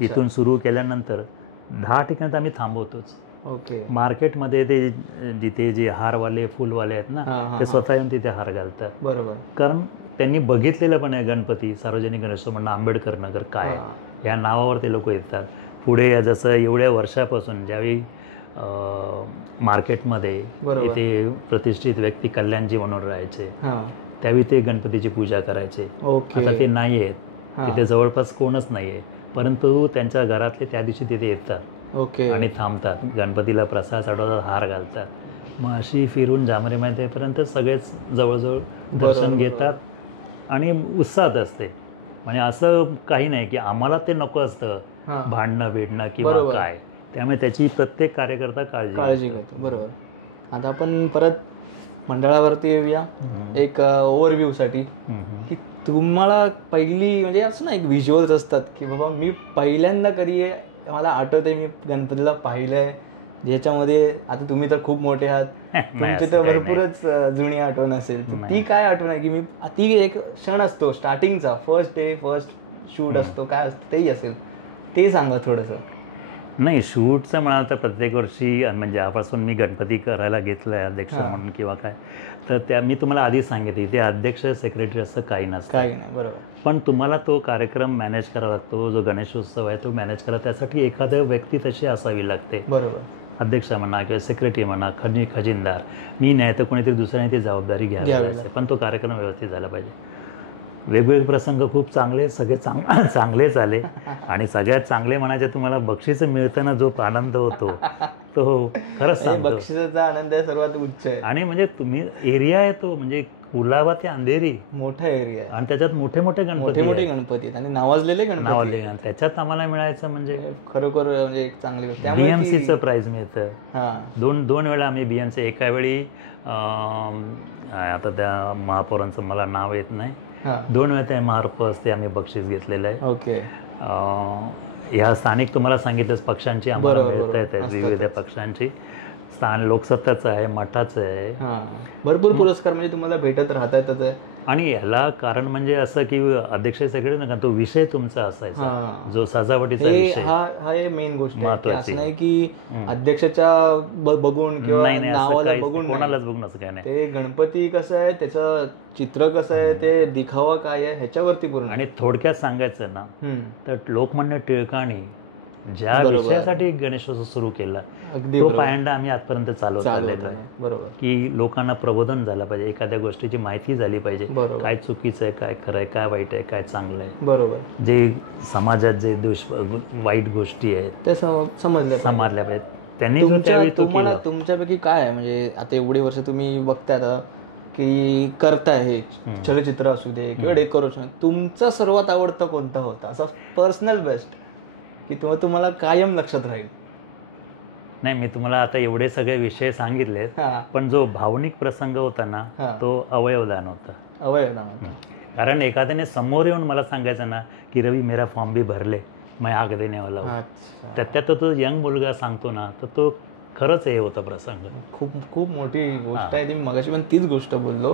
इथून सुरू केल्यानंतर 10 ठिकाणी आम्ही थांबवतोच. ओके. मार्केटमध्ये ते जिथे जे हारवाले, फुलवाले आहेत ना, ते स्वतः येऊन तिथे हार घालतात. बरोबर. कारण त्यांनी बघितलेलं पण आहे गणपती, सार्वजनिक गणेशोत्सव म्हणणं आंबेडकर नगर काय या नावावर ते लोक येतात. पुढे जसं एवढ्या वर्षापासून ज्यावेळी मार्केटमध्ये इथे प्रतिष्ठित व्यक्ती कल्याणजी म्हणून राहायचे, त्यावेळी ते गणपतीची पूजा करायचे. आता ते नाही आहेत, तिथे जवळपास कोणच नाही आहे, परंतु त्यांच्या घरातले त्या दिवशी तिथे येतात आणि थांबतात, गणपतीला प्रसाद चढवतात, हार घालतात. मग अशी फिरून जामरेपर्यंत सगळेच जवळजवळ दर्शन घेतात आणि उत्साहात असते. म्हणजे असं काही नाही की आम्हाला ते नको असतं भांडणं बिडणं किंवा काय, त्यामुळे त्याची प्रत्येक कार्यकर्ता काळजी घेतो. बरोबर. आता आपण परत मंडळावरती येऊया एक ओव्हरव्ह्यूसाठी, की तुम्हाला पहिली म्हणजे असं ना एक व्हिज्युअल्स असतात की बाबा मी पहिल्यांदा कधी मला आठवते मी गणपतीला पाहिलंय, ज्याच्यामध्ये आता तुम्ही तर खूप मोठे आहात, तुमची तर भरपूरच जुनी आठवण असेल, ती काय आठवण आहे की मी ती एक क्षण असतो स्टार्टिंगचा, फर्स्ट डे फर्स्ट शूट असतो, काय असतं तेही असेल, ते सांगा थोडंसं. नाही, शूटचं म्हणाल तर प्रत्येक वर्षी म्हणजे ज्यापासून मी गणपती करायला घेतलं आहे अध्यक्ष म्हणून किंवा काय, तर त्या मी तुम्हाला आधी सांगितले ते अध्यक्ष सेक्रेटरी असं काही नसतं, काही नाही. बरोबर. पण तुम्हाला तो कार्यक्रम मॅनेज करावा लागतो, जो गणेशोत्सव आहे तो मॅनेज करा, त्यासाठी एखाद्या व्यक्ती तशी असावी लागते. बरोबर. अध्यक्ष म्हणा किंवा सेक्रेटरी म्हणा, खजिनदार, मी नाही तर कोणीतरी दुसऱ्याने ती जबाबदारी घ्यावी लागते, पण तो कार्यक्रम व्यवस्थित झाला पाहिजे. वेगवेगळे प्रसंग खूप चांगले, सगळे चांगलेच आले आणि सगळ्यात चांगले म्हणायचे तुम्हाला बक्षीस मिळताना जो आनंद होतो तो खरंच सांगतो, बक्षिसाचा आनंद आहे सर्वात उच्च आहे. आणि म्हणजे तुम्ही एरिया आहे तो म्हणजे कुलाबा ते अंधेरी मोठा एरिया आहे आणि त्याच्यात मोठे मोठे गणपती आहेत आणि नावाजलेले गणपती, त्याच्यात आम्हाला मिळायचं म्हणजे खरोखर म्हणजे एक चांगली गोष्ट. BMCचं प्राइज मिळतं. दोन वेळा आम्ही BMC, एका वेळी आता त्या महापौरांचं मला नाव येत नाही, 2 वेळा त्या मार्फत ते आम्ही बक्षीस घेतलेलं आहे. ओके. ह्या स्थानिक तुम्हाला सांगितलंच पक्षांची आम्हाला मिळत आहेत, विविध पक्षांची, स्थान लोकसत्ताचं आहे, मठाचं आहे, भरपूर पुरस्कार म्हणजे तुम्हाला भेटत राहतात. आणि याला कारण म्हणजे असं की अध्यक्ष सेक्रेटरी नका, तो विषय तुमचा असायचा जो सजावटीचा विषय, हा मेन गोष्ट महत्त्वाची नाही की अध्यक्षाच्या बघून किंवा नावाला बघून कोणालाच बघून असं काय नाही. ते गणपती कसं आहे, त्याचं चित्र कसं आहे, ते दिखावा काय आहे ह्याच्यावरती पूर्ण. आणि थोडक्यात सांगायचं ना तर लोकमान्य टिळकांनी ज्या विषयासाठी गणेशोत्सव सुरू केला तो पायंडा आम्ही आजपर्यंत चालवत आलेलो आहे. बरोबर. की लोकांना प्रबोधन झालं पाहिजे, एखाद्या गोष्टीची माहिती झाली पाहिजे, काय चुकीचं आहे, काय खरं आहे, काय वाईट आहे, काय चांगलं आहे. बरोबर. जे समाजात जे वाईट गोष्टी आहेत त्या समजल्या पाहिजेत. त्यांनी तुम्हाला तुमच्यापैकी काय आहे म्हणजे आता एवढी वर्ष तुम्ही बघताय की करताय हे चलचित्र असू दे किंवा डेकोरेशन, तुमचा सर्वात आवडता कोणता होता असा पर्सनल बेस्ट की तुम्हाला कायम लक्षात राहील? नाही, मी तुम्हाला आता एवढे सगळे विषय सांगितलेत, पण जो भावनिक प्रसंग होता ना तो अवयवदान होता. कारण एखाद्याने समोर येऊन मला सांगायचं ना की रवी मेरा फॉर्म भी भरले, मैं आग देने वाला हूं, त्यात तो यंग मुलगा सांगतो ना तर तो खरंच हे होता प्रसंग. खूप खूप मोठी गोष्ट आहे ती. मगाशी पण तीच गोष्ट बोललो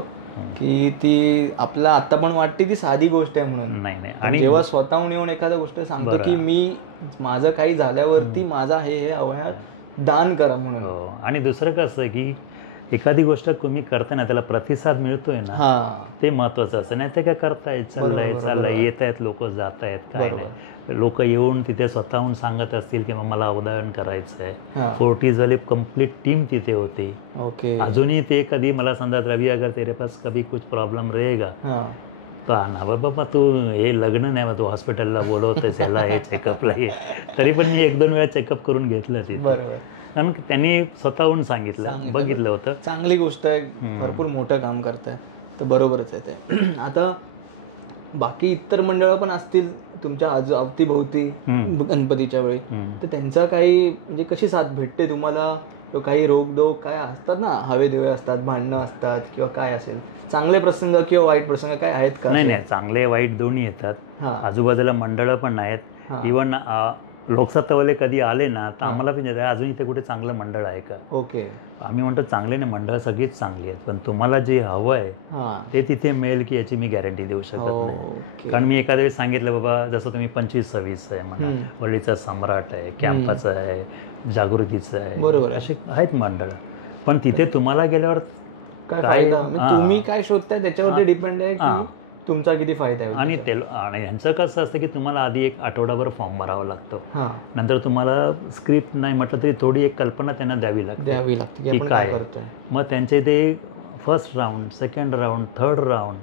की ती आपला आता पण वाटते ती साधी गोष्ट आहे म्हणून. नाही, आणि जेव्हा स्वतःहून येऊन एखाद्या गोष्ट सांगतो की मी माझं काही झाल्यावरती माझा हे अवयव दान करा म्हणून. आणि दुसरं कसं आहे की एखादी गोष्ट तुम्ही करताना त्याला प्रतिसाद मिळतोय ना ते महत्वाचं असतं. नाही ते काय करताय, चाललंय येत आहेत लोक, जात आहेत, काय नाही, लोक येऊन तिथे स्वतःहून सांगत असतील की मला अवधान करायचं आहे. 40s वाली कंप्लीट टीम तिथे होती. अजूनही ते कधी मला सांगतात रवी अगर तेरे पास कभी कुछ प्रॉब्लेम रहेगा तो ना बाबा तू हे लग्न नाही, तू हॉस्पिटलला बोलवतोयस याला हे चेकअपला ये. तरी पण मी 1-2 वेळा चेकअप करून घेतलं तिथे. बरोबर. कारण त्यांनी स्वतःहून सांगितलं, बघितलं होतं. चांगली गोष्ट आहे, भरपूर मोठं काम करताय तर बरोबरच आहे ते. आता बाकी इतर मंडळं पण असतील तुमच्या अवतीभोवती गणपतीच्या वेळी, तर त्यांचा काही म्हणजे कशी साथ भेटते तुम्हाला? काही रोगदोग काय असतात ना, हवे दिवे असतात, भांडणं असतात किंवा काय असेल, चांगले प्रसंग किंवा वाईट प्रसंग काय आहेत का? नाही, चांगले वाईट दोन्ही येतात. आजूबाजूला मंडळं पण आहेत. इव्हन लोकसत्तावाले कधी आले ना तर आम्हाला पण अजून इथे कुठे चांगलं मंडळ आहे का? ओके. आम्ही म्हणतो चांगले नाही, मंडळ सगळीच चांगली आहेत, पण तुम्हाला जे हवं आहे ते तिथे मिळेल की याची मी गॅरंटी देऊ शकत नाही. कारण मी एखाद्या वेळेस सांगितलं बाबा जसं तुम्ही 25-26 आहे म्हणा, वरळीचा सम्राट आहे, कॅम्पाचं आहे, जागृतीचं आहे, बरोबर असे आहेत मंडळ. पण तिथे तुम्हाला गेल्यावर काय तुम्ही काय शोधताय त्याच्यावरती डिपेंड आहे की तुमचा किती फायदा आहे आणि आणि ह्यांचं कसं असतं की तुम्हाला आधी एक आठवडाभर फॉर्म भरावा लागतो, हां नंतर तुम्हाला स्क्रिप्ट नाही म्हटलं तरी थोडी एक कल्पना त्यांना द्यावी लागते की की आपण काय करतोय. मग त्यांचे ते first round, second round, third round,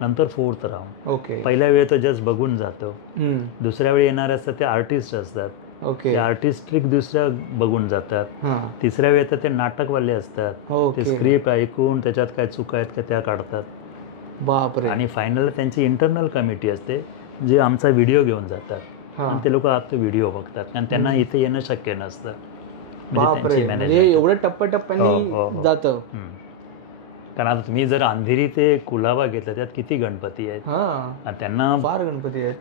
नंतर फोर्थ राऊंड. ओके. पहिल्या वेळी तो जस्ट बघून जातो, दुसऱ्या वेळी येणारे असतात ते आर्टिस्ट असतात, ओके. ते आर्टिस्ट ट्रिक दुसऱ्या बघून जातात, तिसऱ्या वेळी तर ते नाटकवाले असतात, ते स्क्रिप्ट ऐकून त्याच्यात काय चुका आहेत का त्या काढतात. बापरे. आणि फायनल त्यांची इंटरनल कमिटी असते जे आमचा व्हिडिओ घेऊन जातात आणि ते लोक आता व्हिडिओ बघतात कारण त्यांना इथे येणं शक्य नसतं. म्हणजे एवढं टप्प्याटप्प्याने जातं. कारण आता तुम्ही जर अंधेरी ते कुलाबा घेतलं त्यात किती गणपती आहेत, त्यांना फार गणपती आहेत.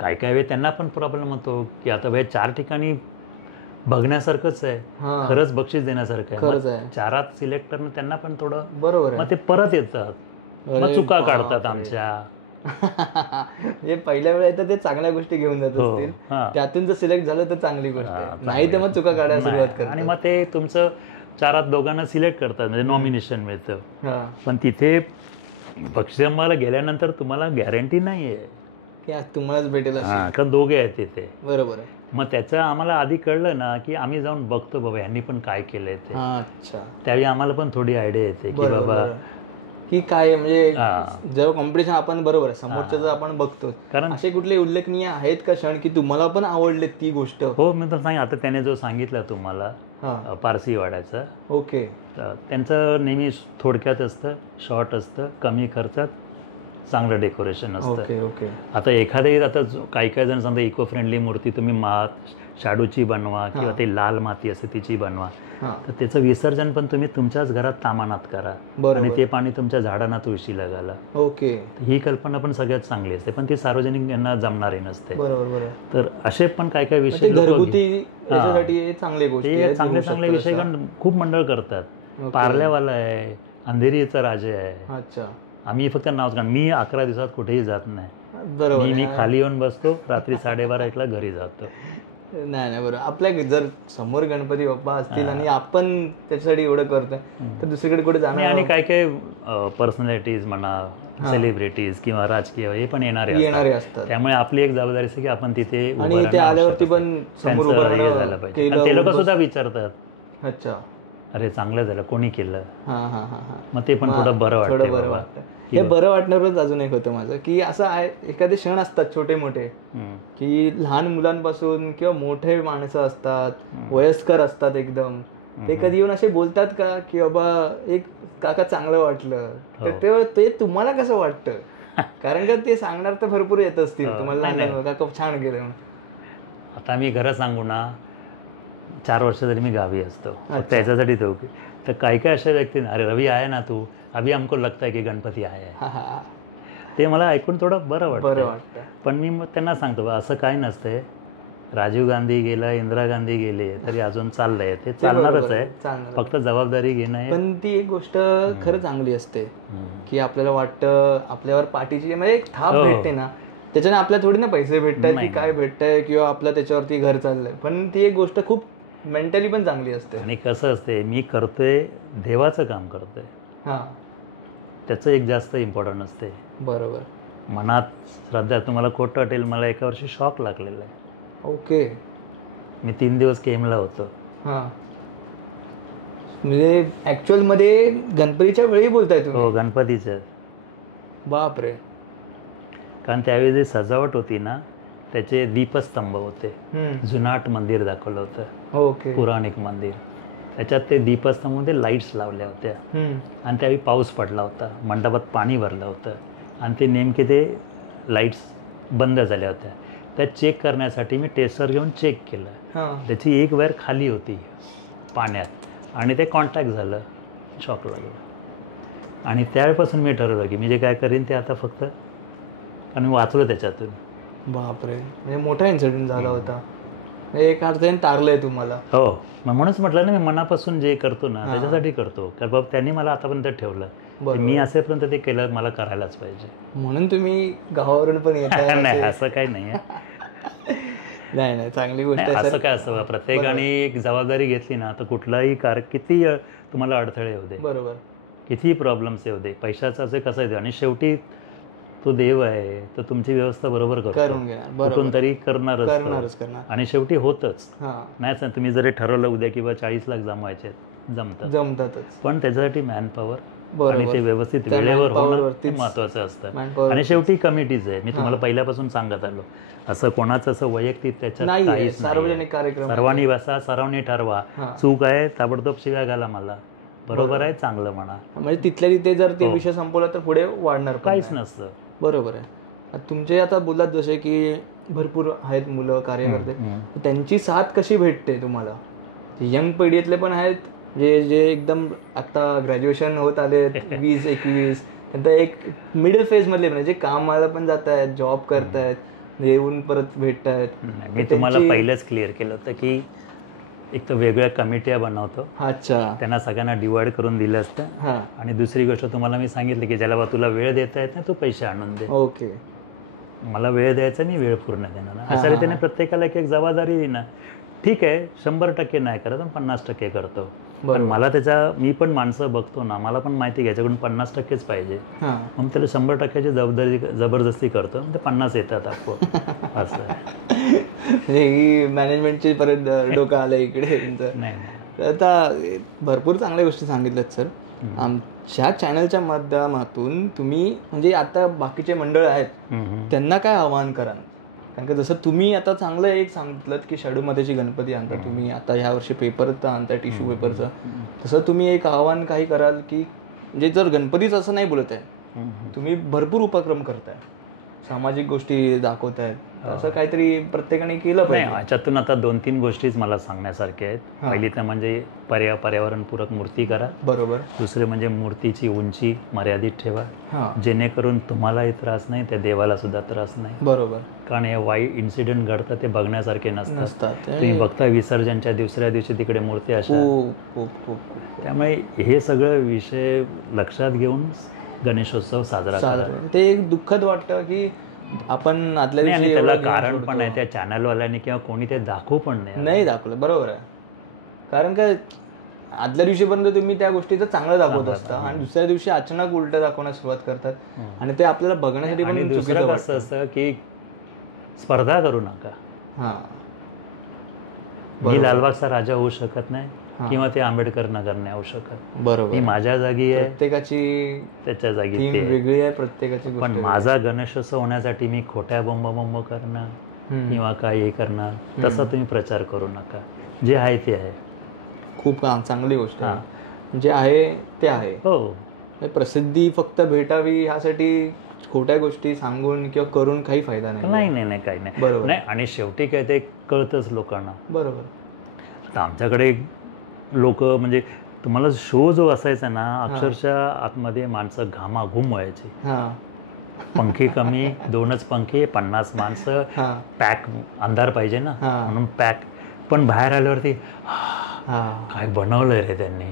काय वेळ त्यांना पण प्रॉब्लेम होतो की आता भाई 4 ठिकाणी बघण्यासारखंच आहे, खरंच बक्षीस देण्यासारखं आहे, 4 सिलेक्ट करणं त्यांना पण थोडं बरोबर. मग ते परत येतात, मग चुका काढतात आमच्या. हे पहिल्या वेळेस तर ते चांगल्या गोष्टी घेऊन जात असतील, त्यातून जर सिलेक्ट झालं तर चांगली गोष्ट आहे, नाही तर मग चुका काढायला सुरुवात करतात. आणि मग ते तुमचं 4 दोघांना सिलेक्ट करतात म्हणजे नॉमिनेशन मिळतं, पण तिथे बक्षीस समारंभाला गेल्यानंतर तुम्हाला गॅरंटी नाही आहे की तुम्हालाच भेटेल, कारण दोघे आहेत तिथे. बरोबर आहे. मग त्याचं आम्हाला आधी कळलं ना की आम्ही जाऊन बघतो बाबा यांनी पण काय केलंय ते. त्यावेळी आम्हाला पण थोडी आयडिया येते की बाबा की काय म्हणजे जेव्हा कॉम्पिटिशन आपण बरोबर समोरच्याचं आपण बघतो, कारण असे कुठले उल्लेखनीय आहेत का क्षण की तुम्हाला पण आवडले ती गोष्ट? हो, मी तर सांग आता त्याने जो सांगितलं तुम्हाला पारसीवाड्याचं, ओके, त्यांचं नेहमी थोडक्यात असतं, शॉर्ट असतं, कमी खर्चात चांगलं डेकोरेशन असतं. ओके. आता एखादे आता काही जण समजा इको फ्रेंडली मूर्ती तुम्ही शाडूची बनवा किंवा ते लाल माती असते तिची बनवा, तर त्याचं विसर्जन पण तुम्ही तुमच्याच घरात तामानात करा आणि ते पाणी तुमच्या झाडांना तुळशीला घाला. ओके. ही कल्पना पण सगळ्यात चांगली असते, पण ती सार्वजनिक यांना जमणारी नसते. बरोबर. तर असे पण काय विषय चांगले विषय खूप मंडळ करतात. पार्ल्यावाला आहे, अंधेरीचा राजा आहे. अच्छा. आम्ही फक्त नाव कारण मी 11 दिवसात कुठेही जात नाही, मी खाली येऊन बसतो, रात्री 12:30 घरी जातो. नाही बरोबर. आपल्या जर समोर गणपती बाप्पा असतील आणि आपण त्याच्यासाठी एवढं करतोय तर दुसरीकडे कुठे जाणार. आणि काय पर्सनॅलिटीज म्हणा, सेलिब्रिटीज किंवा राजकीय हे पण येणारे असतात, त्यामुळे आपली एक जबाबदारी असते की आपण तिथे आणि ते आल्यावरती पण समोर झालं पाहिजे. ते लोक सुद्धा विचारतात, अच्छा अरे चांगलं झालं कोणी केलं, मग ते पण थोडं बरं वाटतं. हे बरं वाटणारच अजून एक होतं माझं की असं आहे, एखादे क्षण असतात छोटे मोठे की लहान मुलांपासून किंवा मोठे माणसं असतात, वयस्कर असतात एकदम, ते कधी येऊन असे बोलतात का की बाबा एक काका चांगलं वाटलं, तर ते तुम्हाला कसं वाटतं? कारण का ते सांगणार तर भरपूर येत असतील तुम्हाला, लहान काका छान केलं. आता मी खरं सांगू ना, 4 वर्ष जरी मी गावी असतो त्याच्यासाठी तर काही अशा व्यक्ती, अरे रवी आहे ना तू, अभी हमको लगता है की गणपती आहे, ते मला ऐकून थोडं बरं वाटतं. पण मी मग त्यांना सांगतो असं काय नसतंय, राजीव गांधी गेला, इंदिरा गांधी गेले तरी अजून चाललंय, ते चालणारच आहे, फक्त जबाबदारी घेणं आहे. पण ती एक गोष्ट खरं चांगली असते की आपल्याला वाटतं आपल्यावर पाठीची म्हणजे एक थाप भेटते ना, त्याच्याने आपल्याला थोडी ना पैसे भेटतात की काय भेटतंय किंवा आपलं त्याच्यावरती घर चाललंय, पण ती एक गोष्ट खूप मेंटली पण चांगली असते. आणि कसं असते, मी करतोय देवाचं काम करतोय, त्याचं एक जास्त इम्पॉर्टंट असते. बरोबर. मनात श्रद्धा. तुम्हाला खोटं वाटेल, मला एका वर्षी शॉक लागलेला आहे. ओके. मी 3 दिवस केमला होतो. म्हणजे ऍक्च्युअल मध्ये गणपतीच्या वेळी बोलताय तुम्ही? हो, गणपतीचं. बापरे. कारण त्यावेळी जी सजावट होती ना, त्याचे दीपस्तंभ होते, जुनाट मंदिर दाखवलं होतं, पौराणिक मंदिर, त्याच्यात ते दीपस्तंभामध्ये लाईट्स लावल्या होत्या आणि त्यावेळी पाऊस पडला होता, मंडपात पाणी भरलं होतं आणि ते नेमके ते लाईट्स बंद झाल्या होत्या. त्या चेक करण्यासाठी मी टेस्टर घेऊन चेक केलं, त्याची एक वायर खाली होती पाण्यात आणि ते कॉन्टॅक्ट झालं, शॉक लागलं. आणि त्यावेळेपासून मी ठरवलं की मी जे काय करीन ते आता फक्त, आणि वाचलं त्याच्यातून. बापरे, म्हणजे मोठा इन्सिडेंट झाला होता, एक अर्थाने तारलंय तुम्हाला. हो, म्हणूनच म्हटलं ना, मी मनापासून जे करतो ना त्याच्यासाठी करतो, कारण बाबा त्यांनी मला आतापर्यंत ठेवलं, मी असेपर्यंत ते केलं, मला करायलाच पाहिजे. म्हणून तुम्ही गावावरून पण येता? नाही, असं काही नाही आहे. नाही, चांगली गोष्ट आहे. असं काय असतं, प्रत्येकाने एक जबाबदारी घेतली ना तर कुठलाही कार्य, किती तुम्हाला अडथळे येऊ दे, बरोबर, कितीही प्रॉब्लेम्स येऊ दे, पैशाचं असं कसं येते, आणि शेवटी तो देव आहे, तर तुमची व्यवस्था बरोबर करतो, करून घेणार, बरोबर कुठून तरी करणारच करणार. आणि शेवटी होतच. हां, नाहीच ना, तुम्ही जरी ठरवलं उद्या किंवा 40 लाख जमवायचे जमतात, जमतातच. पण त्याच्यासाठी मॅनपॉवर बरोबर. आणि ते व्यवस्थित त्या वेळेवर होणं हे manpowerवरतीच- महत्त्वाचं असतं. manpower आणि शेवटी कमिटीज आहे, मी तुम्हाला पहिल्यापासून सांगत आलो, असं कोणाचं असं वैयक्तिक त्याच्यात नाहीये, काहीच नाही. सार्वजनिक कार्यक्रम आहे. सर्वांनी बसा, सर्वांनी ठरवा, हां. चूक आहे ताबडतोब शिव्या घाला मला, बरोबर आहे चांगलं म्हणा, म्हणजे तिथल्या तिथे जर ते विषय संपवला तर पुढे वाढणार पण काहीच नाही. नसतं. बरोबर आहे. आता तुमचे आता बोललात जसे की भरपूर आहेत मुलं कार्यकर्ते, त्यांची साथ कशी भेटते तुम्हाला? यंग पिढीतले पण आहेत, जे जे एकदम आता ग्रॅज्युएशन होत आले 20-21, नंतर एक मिडल फेज मधले पण जे कामाला पण जात आहेत, जॉब करतायत, येऊन परत भेटत आहेत. मी तुम्हाला पहिलेच क्लिअर केलं होतं की एक तर वेगळ्या कमिट्या बनवतो, अच्छा, त्यांना सगळ्यांना डिवाइड करून दिलं असतं. हां, आणि दुसरी गोष्ट तुम्हाला मी सांगितलं की ज्याला बा तुला वेळ देता येत नाही तू पैसे आणून दे, ओके, मला वेळ द्यायचा मी वेळ पूर्ण देणार ना. अशा रीतीने प्रत्येकाला एक एक जबाबदारी देणार. ठीक आहे 100% नाही करत, पण 50% करतो. पण मला मी पण माणसं बघतो ना, मला पण माहिती घ्यायच्याकडून 50%च पाहिजे, हां, मग त्याला 100%ची जबरदस्ती करतो, ते 50 येतात आपोआप असं आहे. म्हणजे ही मॅनेजमेंटची परत डोकं आलं इकडे तुमचं. नाही नाही. तर आता भरपूर चांगल्या गोष्टी सांगितल्यात सर. आमच्या चॅनलच्या माध्यमातून तुम्ही म्हणजे आता बाकीचे मंडळ आहेत त्यांना काय आवाहन कराल? कारण का जसं तुम्ही आता चांगलं एक सांगितलं की शाडूमातेची गणपती आणता तुम्ही, आता ह्या वर्षी पेपर तर आणताय टिश्यू पेपरचं, तसं तुम्ही एक आव्हान काही कराल की म्हणजे जर गणपतीच असं नाही बोलत आहे, तुम्ही भरपूर उपक्रम करताय, सामाजिक गोष्टी दाखवतायत, असं काहीतरी प्रत्येकाने केलं नाही, पाहिजे. याच्यातून आता 2-3 गोष्टीच मला सांगण्यासारख्या आहेत. पहिली तर म्हणजे पर्यावरणपूरक मूर्ती करा. बरोबर. दुसरे म्हणजे मूर्तीची उंची मर्यादित ठेवा, हां, जेणेकरून तुम्हालाही त्रास नाही, त्या देवाला सुद्धा त्रास नाही. बरोबर. कारण हे वाईट इन्सिडेंट घडतात ते बघण्यासारखे नसतात. ते तुम्ही बघता विसर्जनच्या दुसऱ्या दिवशी तिकडे मूर्ती अशा, खूप खूप खूप त्यामुळे हे सगळं विषय लक्षात घेऊन गणेशोत्सव साजरा करा. ते एक दुःखद वाटतं की आपण आदल्या आणि दिवशी त्याला एवढं घेऊन कारण पण सोडतो. आहे त्या चॅनलवाल्यांनी किंवा कोणी ते दाखवू पण नाही दाखवलं, बरोबर आहे. कारण का आदल्या दिवशीपर्यंत तुम्ही त्या गोष्टीचं चांगलं दाखवत असता आणि दुसऱ्या दिवशी अचानक उलट दाखवण्यास सुरुवात करतात आणि ते आपल्याला बघण्यासाठी आणि पण दुसरं चुकीचं कसं असतं की स्पर्धा करू नका. हां, मी लालबागचा राजा होऊ शकत नाही किंवा ते आंबेडकर नगर नाही होऊ शकत. बरोबर. मी माझ्या जागी आहे, प्रत्येकाची त्याच्या जागी थीम ते. वेगळी आहे, प्रत्येकाची गोष्ट पण वेगळी माझा गणेशोत्सव होण्यासाठी मी खोट्या बंब करणं किंवा काय हे करणं तसा तुम्ही प्रचार करू नका. जे आहे ते आहे. आहे. खूप चांगली गोष्ट आहे. जे आहे ते आहे. हो, प्रसिद्धी फक्त भेटावी ह्यासाठी खोट्या गोष्टी सांगून किंवा करून काही फायदा नाही. नाही काही नाही. बरोबर. नाही, आणि शेवटी काय ते कळतंच लोकांना. बरोबर. आता आमच्याकडे लोक म्हणजे तुम्हाला शो जो असायचा ना, अक्षरशः आतमध्ये माणसं घामाघूम व्हायची. हां, पंखे कमी, 2च पंखे, 50 माणसं, हां, पॅक, अंधार पाहिजे ना म्हणून पॅक. पण बाहेर आल्यावरती हां, काय बनवलंय रे त्यांनी,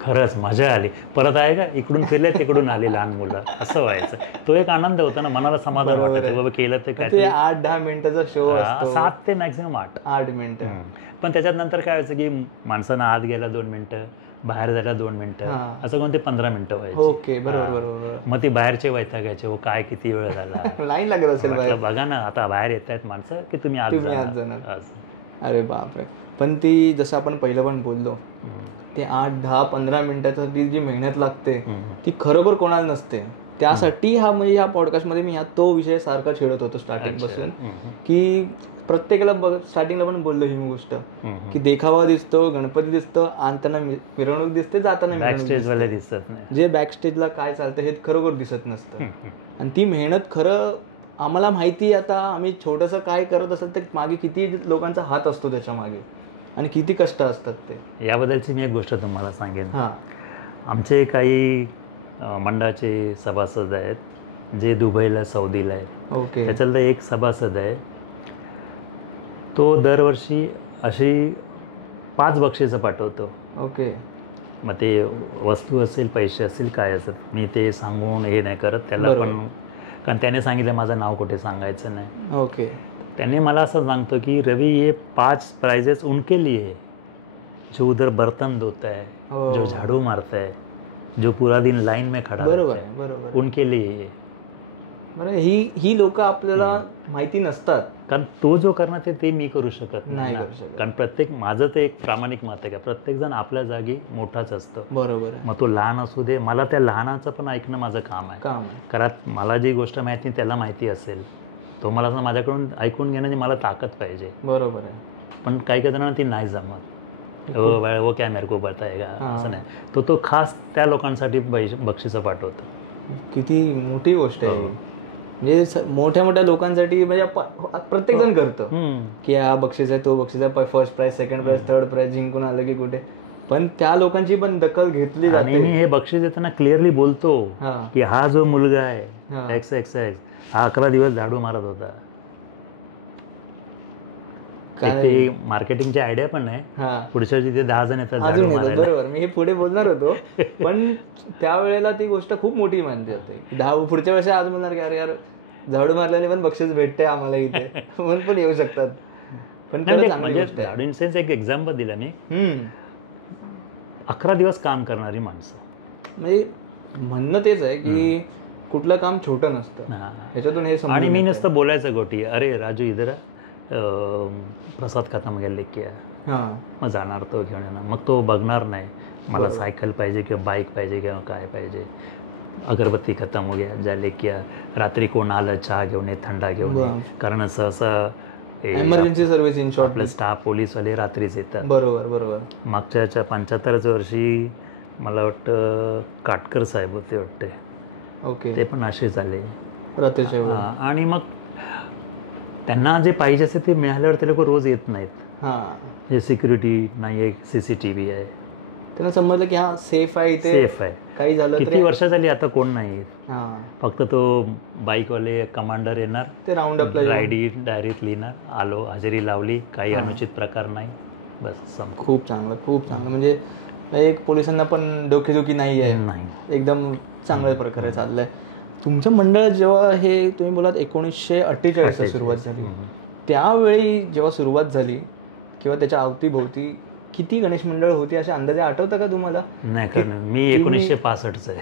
खरंच मजा आली. परत आहे का, इकडून फिरले तिकडून आली लहान मुलं, असं व्हायचं. तो एक आनंद होता ना, मनाला समाधान वाटायचं बाबा केलं ते काय. ते 8-10 मिनिटाचा शो असतो. 7 ते मॅक्सिमम 8 मिनिटं. पण त्याच्यात नंतर काय व्हायचं की माणसानं आत गेला 2 मिनिटं, बाहेर जायला 2 मिनिटं, असं कोणते 15 मिनिटं व्हायची. ओके, बरोबर. मग ती बाहेरचे वैतागायचे, हो काय किती वेळ झाला. लाईन लागत असेल बाहेर. म्हटलं बघा ना, आता बाहेर येत आहेत माणसं की तुम्ही आत जाणार. असं. अरे बापरे. पण ती जसं आपण पहिलं पण बोललो, ते 8-10-15 मिनिटाचं ती जी मेहनत लागते ती खरोखर कोणाला नसते. त्यासाठी म्हणजे ह्या पॉडकास्टमध्ये मी तो विषय सारखा छेडत होतो स्टार्टिंग पासून की प्रत्येकाला स्टार्टिंगला पण बोललो ही गोष्ट की देखावा दिसतो, गणपती दिसतो, आणताना मिरवणूक दिसते, जाताना बॅकस्टेजवाले दिसत नाही. जे बॅकस्टेजला काय चालतं हे खरोखर दिसत नसतं. आणि ती मेहनत खरं आम्हाला माहिती. आता आम्ही छोटंसं काय करत असेल तर मागे किती लोकांचा हात असतो त्याच्या मागे आणि किती कष्ट असतात ते. याबद्दलची मी एक गोष्ट तुम्हाला सांगेन. हां, आमचे काही मंडळाचे सभासद आहेत जे दुबईला, सौदीला आहेत. ओके. त्याच्यातलं एक सभासद आहे, तो दरवर्षी अशी 5 बक्षिसं पाठवतो. ओके. मग ते वस्तू असेल, पैसे असेल, काय असेल, मी ते सांगून हे नाही करत त्याला. पण कारण त्याने सांगितलं माझं नाव कुठे सांगायचं नाही. ओके. त्याने मला असं सांगतो की रवि ये 5 प्राइजेस उनके लिए है जो उधर बर्तन धोता है, जो झाड़ू मारता है, जो पूरा दिन लाइन में खड़ा रहता है, बरोबर. उनके लिए है. बरं, ही लोक आपल्याला माहिती नसतात, कारण तो जो करणार ते मी करू शकत नाही ना. करू शकत. कारण माझं ते एक प्रामाणिक मत आहे का प्रत्येक जण आपल्या जागी मोठाच असतं. बरोबर आहे. मग तो लहान असू दे, मला त्या लहानाचं पण ऐकणं माझं काम आहे. कारण मला जी गोष्ट माहिती त्याला माहिती असेल, तो मला माझ्याकडून ऐकून घेण्याची मला ताकद पाहिजे. बरोबर आहे. पण काही जणांना ती नाही जमत. वो क्या मेरे को बताएगा असं नाही. तो खास त्या लोकांसाठी बक्षिसं पाठवतो. किती मोठी गोष्ट आहे. म्हणजे मोठ्या मोठ्या लोकांसाठी म्हणजे प्रत्येक जण करतं की हा बक्षीस आहे, तो बक्षीस आहे, first prize, second prize, third prize जिंकून आलं की कुठे, पण त्या लोकांची पण दखल घेतली जाते. मी हे बक्षीस देताना क्लिअरली बोलतो की हा जो मुलगा आहे एक्स हा 11 दिवस झाडू मारत होता. ते मार्केटिंगची आयडिया पण आहे. पुढच्या तिथे 10 जण येतात झाडू मारायला. बरोबर, मी हे पुढे बोलणार होतो, पण त्यावेळेला ती गोष्ट खूप मोठी मानली जाते. पुढच्या वेळेस आज म्हणणार की अरे यार झाडू मारल्याने पण बक्षीस भेटते आम्हाला इथे, म्हणून पण येऊ शकतात. पण म्हणजे झाडू इन सेन्स एक एक्झाम्पल दिला मी. 11 दिवस काम करणारी माणसं, म्हणजे म्हणणं तेच आहे की कुठलं काम छोटं नसतं ह्याच्यातून हे. आणि मी नुसतं बोलायचं गोटी, अरे राजू इधर प्रसाद खतम गेले की मग जाणार तो घेऊन येणार. मग तो बघणार नाही मला सायकल पाहिजे किंवा बाईक पाहिजे किंवा काय पाहिजे. अगरबत्ती खतम हो गया झाले की रात्री कोण आलं चहा घेऊन ये, थंडा घेऊन ये. कारण सहसा इमर्जन्सी सर्व्हिस इन शॉर्ट आपले स्टाफ पोलीसवाले रात्रीच येतात. बरोबर बरोबर. मागच्या 75व्या वर्षी मला वाटतं काटकर साहेब होते वाटते. ओके. ते पण असे झाले. आणि मग त्यांना जे पाहिजे असेल ते मिळाल्यावर ते लोक रोज येत नाहीत. हे सिक्युरिटी नाही आहे, CCTV आहे, त्यांना समजलं की हा सेफ आहे, सेफ आहे. काही झालं किती वर्ष झाली आता कोण नाही. फक्त तो बाईकवाले कमांडर येणार, ते राऊंड अप डायरीत लिहिणार, आलो, हजेरी लावली, काही अनुचित प्रकार नाही, बस. खूप चांगलं, खूप चांगलं. म्हणजे एक पोलिसांना पण डोकेदुखी नाही आहे, एकदम चांगल्या प्रकारे चाललंय. तुमच्या मंडळात जेव्हा हे तुम्ही बोलात 1948 सुरुवात झाली, त्यावेळी जेव्हा सुरुवात झाली किंवा त्याच्या अवतीभोवती किती गणेश मंडळ होती असे अंदाजे आठवतं का तुम्हाला? नाही, कारण मी 1965च आहे.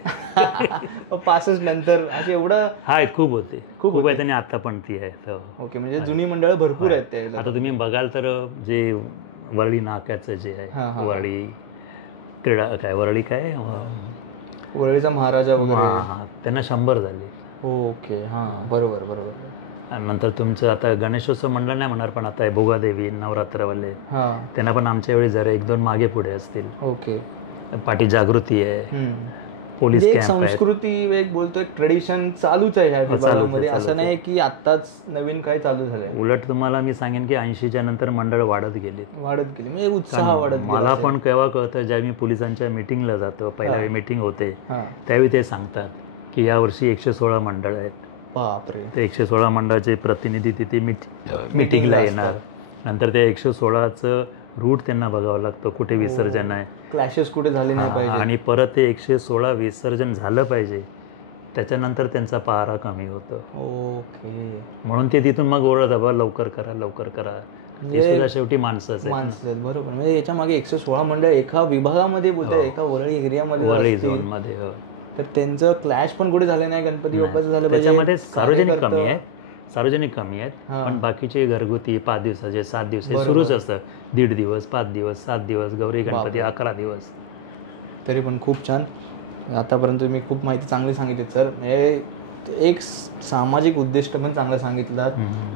65 नंतर असे एवढं खूप होते, खूप आहे. त्यांनी आता पण ती आहे. ओके, म्हणजे जुनी मंडळ भरपूर आहेत ते. आता तुम्ही बघाल तर जे वरळी नाक्याचं जे आहे, वरळी क्रीडा काय, वरळी काय, वरळीचा महाराजा वगैरे, त्यांना 100 झाले. ओके, बरोबर बरोबर. नंतर तुमचं आता गणेशोत्सव मंडळ नाही म्हणणार, पण आता आहे भोगादेवी, नवरात्रवाले, त्यांना पण आमच्या वेळी जरा 1-2 मागे पुढे असतील. ओके. पाठी जागृती आहे, पोलीस कॅम्प आहे. संस्कृती एक बोलतो, एक ट्रेडिशन चालूच आहे ह्या विभागामध्ये. असं नाही की आत्ताच नवीन काय चालू झालंय. उलट तुम्हाला मी सांगेन की 80च्या नंतर मंडळ वाढत गेले, म्हणजे उत्साह वाढत गेला. मला पण केव्हा कळतं, ज्यावेळी मी पोलिसांच्या मिटिंगला जातो, पहिल्या मिटिंग होते त्यावेळी ते सांगतात की यावर्षी 116 मंडळ आहेत. बापरे. ते 116 मंडळाचे प्रतिनिधी तिथे मिटिंगला येणार. नंतर त्या 116चं रूट त्यांना बघावं लागतं, कुठे विसर्जन आहे, क्लॅशेस कुठे झाले नाही पाहिजे, आणि परत ते 116 विसर्जन झालं पाहिजे, त्याच्यानंतर त्यांचा पहारा कमी होतो. ओके. म्हणून ते तिथून मग ओरडतात, बाबा लवकर करा, लवकर करा. ते सुद्धा शेवटी माणसंच आहे. बरोबर. म्हणजे याच्या मागे 116 मंडळ एका विभागामध्ये बोलतात, एका वरळी एरियामध्ये, वरळी झोनमध्ये. तर त्यांचं क्लॅश पण कुठे झालं नाही, गणपती बाप्पाचं झालं पाहिजे. त्याच्यामध्ये सार्वजनिक कमी आहेत, पण बाकीचे घरगुती 5 दिवसाचे, 7 दिवस सुरूच असतं. 1.5 दिवस, 5 दिवस, 7 दिवस, गौरी गणपती 11 दिवस. तरी पण खूप छान. आतापर्यंत तुम्ही खूप माहिती चांगली सांगितली सर. एक सामाजिक उद्दिष्ट पण चांगलं सांगितलं,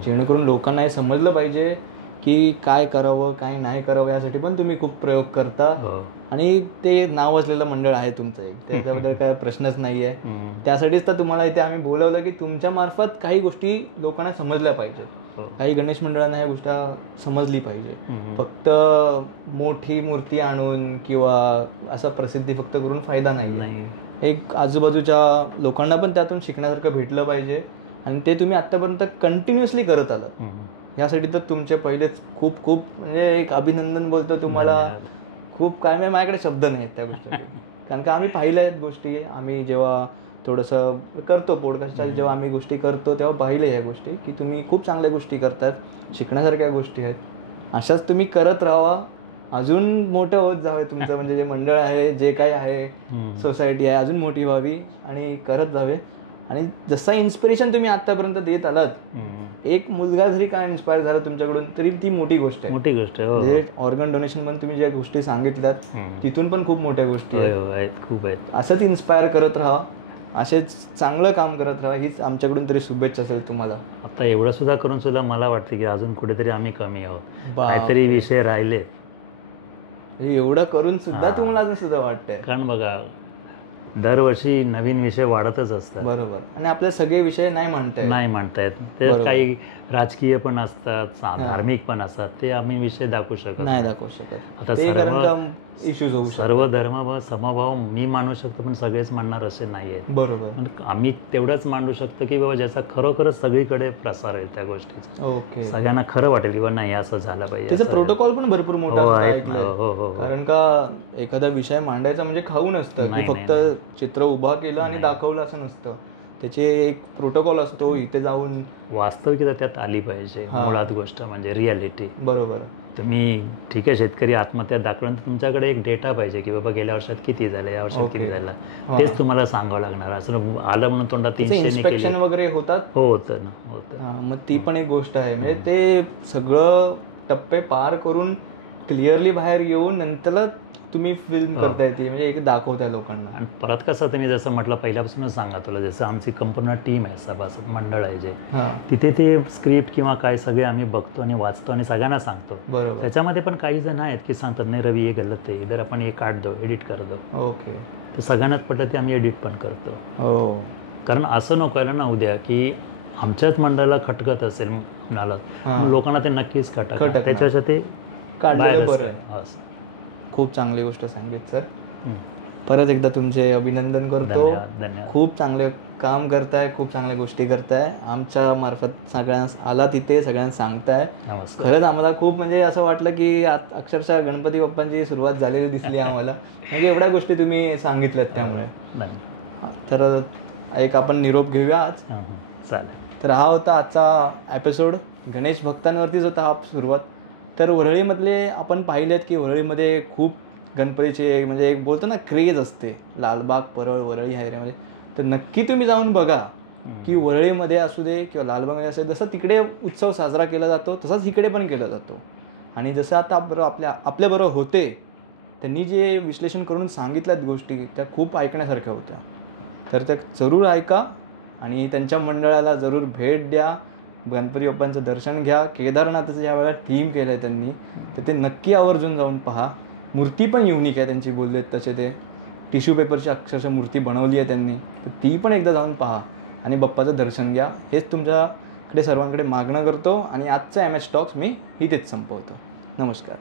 जेणेकरून लोकांना हे समजलं पाहिजे की काय करावं काय नाही करावं. यासाठी पण तुम्ही खूप प्रयोग करता, आणि ते नाव असलेलं मंडळ आहे तुमचं एक, त्याच्याबद्दल काय प्रश्नच नाही आहे. त्यासाठीच तर तुम्हाला इथे आम्ही बोलवलं की तुमच्या मार्फत काही गोष्टी लोकांना समजल्या पाहिजेत. काही गणेश मंडळांना ह्या गोष्टी समजली पाहिजे. फक्त मोठी मूर्ती आणून किंवा असं प्रसिद्धी फक्त करून फायदा नाही. एक आजूबाजूच्या लोकांना पण त्यातून शिकण्यासारखं भेटलं पाहिजे, आणि ते तुम्ही आतापर्यंत कंटिन्युअसली करत आलात. यासाठी तर तुमचे पहिलेच खूप खूप म्हणजे एक अभिनंदन बोलतो तुम्हाला. खूप काय, माझ्याकडे शब्द नाही आहेत त्या गोष्टी, कारण का आम्ही पाहिल्या आहेत गोष्टी. आम्ही जेव्हा थोडंसं करतो पॉडकास्टच्या, जेव्हा आम्ही गोष्टी करतो तेव्हा पाहिले ह्या गोष्टी की तुम्ही खूप चांगल्या गोष्टी करतात, शिकण्यासारख्या गोष्टी आहेत. अशाच तुम्ही करत राहा, अजून मोठं होत जावे तुमचं, म्हणजे जे मंडळ आहे, जे काय आहे, सोसायटी आहे, अजून मोठी व्हावी आणि करत जावे. आणि जसं इन्स्पिरेशन तुम्ही आतापर्यंत देत आलात, एक मुलगा जरी काय इन्स्पायर झाला तुमच्याकडून तरी ती मोठी गोष्ट आहे. मोठी गोष्ट आहे. म्हणजे ऑर्गन डोनेशन पण तुम्ही ज्या गोष्टी सांगितल्यात तिथून पण खूप मोठ्या गोष्टी आहेत, खूप आहेत. असंच इन्स्पायर करत राहा, असेच चांगलं काम करत राहा, हीच आमच्याकडून तरी शुभेच्छा असेल तुम्हाला. आता एवढं सुद्धा करून सुद्धा मला वाटतं की अजून कुठेतरी आम्ही कमी आहोत, काहीतरी विषय राहिले. एवढं करून सुद्धा तुम्हाला अजून सुद्धा वाटतंय? कारण बघा, दरवर्षी नवीन विषय वाढतच असतात. बरोबर. आणि आपले सगळे विषय नाही म्हणतायत. ते काही राजकीय पण असतात, धार्मिक पण असतात, ते आम्ही विषय दाखवू शकत नाही. आता सर्व धर्म समभाव मी मानू शकतो, पण सगळेच मानणार असे नाही आहेत. बरोबर. आम्ही तेवढंच मांडू शकतो की बाबा ज्याचा खरोखरच सगळीकडे प्रसार आहे त्या गोष्टीचा. ओके. सगळ्यांना खरं वाटेल की नाही असं झालं पाहिजे. त्याचा प्रोटोकॉल पण भरपूर मोठा आहे. हो. कारण का एखादा विषय मांडायचा म्हणजे खाऊ नसतं की फक्त चित्र उभा केलं आणि दाखवलं असं नसतं. त्याचे एक प्रोटोकॉल असतो. इथे जाऊन वास्तविकता त्यात आली पाहिजे. मुळात गोष्ट म्हणजे रियालिटी. बरोबर. तुम्ही ठीक आहे शेतकरी आत्महत्या दाखवल्यानंतर तुमच्याकडे एक डेटा पाहिजे की बाबा गेल्या वर्षात किती झालं, या वर्षात किती झालं, तेच तुम्हाला सांगावं लागणार. असं आलं म्हणून तोंडात 300 वगैरे होतात. होतं ना. मग ती पण एक गोष्ट आहे. म्हणजे ते सगळं टप्पे पार करून क्लिअरली बाहेर येऊन नंतर तुम्ही फिल्म करताय, ती म्हणजे एक दाखवताय लोकांना. आणि परत कसं तुम्ही जसं म्हटलं पहिल्यापासूनच सांगा तुला, जसं आमची संपूर्ण टीम आहे, सभासद मंडळ आहे जे, तिथे ते स्क्रिप्ट किंवा काय सगळे आम्ही बघतो आणि वाचतो आणि सगळ्यांना सांगतो. बरोबर. त्याच्यामध्ये पण काही जण आहेत की सांगतात नाही रवी हे गलत आहे, इधर आपण हे काढ दो, एडिट कर दो. ओके. तर सगळ्यांनाच पटलं ते आम्ही एडिट पण करतो. हो. कारण असं नको आहे ना उद्या की आमच्याच मंडळाला खटकत असेल म्हणाला, लोकांना ते नक्कीच खटक, त्याच्यापेक्षा ते काढलेलं बरं आहे. खूप चांगली गोष्ट सांगितली सर. परत एकदा तुमचे अभिनंदन करतो. धन्यवाद. खूप चांगले काम करताय, खूप चांगल्या गोष्टी करताय. आमच्या मार्फत सगळ्यांना आला तिथे सगळ्यांना सांगताय. खरंच आम्हाला खूप म्हणजे असं वाटलं की अक्षरशः गणपती बाप्पांची सुरुवात झालेली दिसली आम्हाला. म्हणजे एवढ्या गोष्टी तुम्ही सांगितल्यात त्यामुळे. तर एक आपण निरोप घेऊया आज. चालेल. तर हा होता आजचा एपिसोड. गणेश भक्तांवरतीच होता हा सुरुवात. तर वरळीमधले आपण पाहिलेत की वरळीमध्ये खूप गणपतीचे म्हणजे एक बोलतो ना क्रेज असते. लालबाग, परळ, वरळी ह्या एरियामध्ये. तर नक्की तुम्ही जाऊन बघा की वरळीमध्ये असू दे किंवा लालबागमध्ये असू दे, जसं तिकडे उत्सव साजरा केला जातो तसाच इकडे पण केला जातो. आणि जसं आता आपल्याबरोबर होते, त्यांनी जे विश्लेषण करून सांगितल्यात गोष्टी त्या खूप ऐकण्यासारख्या होत्या. तर त्या जरूर ऐका आणि त्यांच्या मंडळाला जरूर भेट द्या. गणपती बाप्पांचं दर्शन घ्या. केदारनाथचं ज्या वेळेला थीम केलं आहे त्यांनी, तर ते नक्की आवर्जून जाऊन पहा. मूर्ती पण युनिक आहे त्यांची, बोललेत तसे ते टिश्यू पेपरची अक्षरशः मूर्ती बनवली आहे त्यांनी, तर ती पण एकदा जाऊन पहा आणि बाप्पाचं दर्शन घ्या. हेच तुमच्याकडे सर्वांकडे मागणं करतो आणि आजचा MS टॉक्स मी इथेच संपवतो. नमस्कार.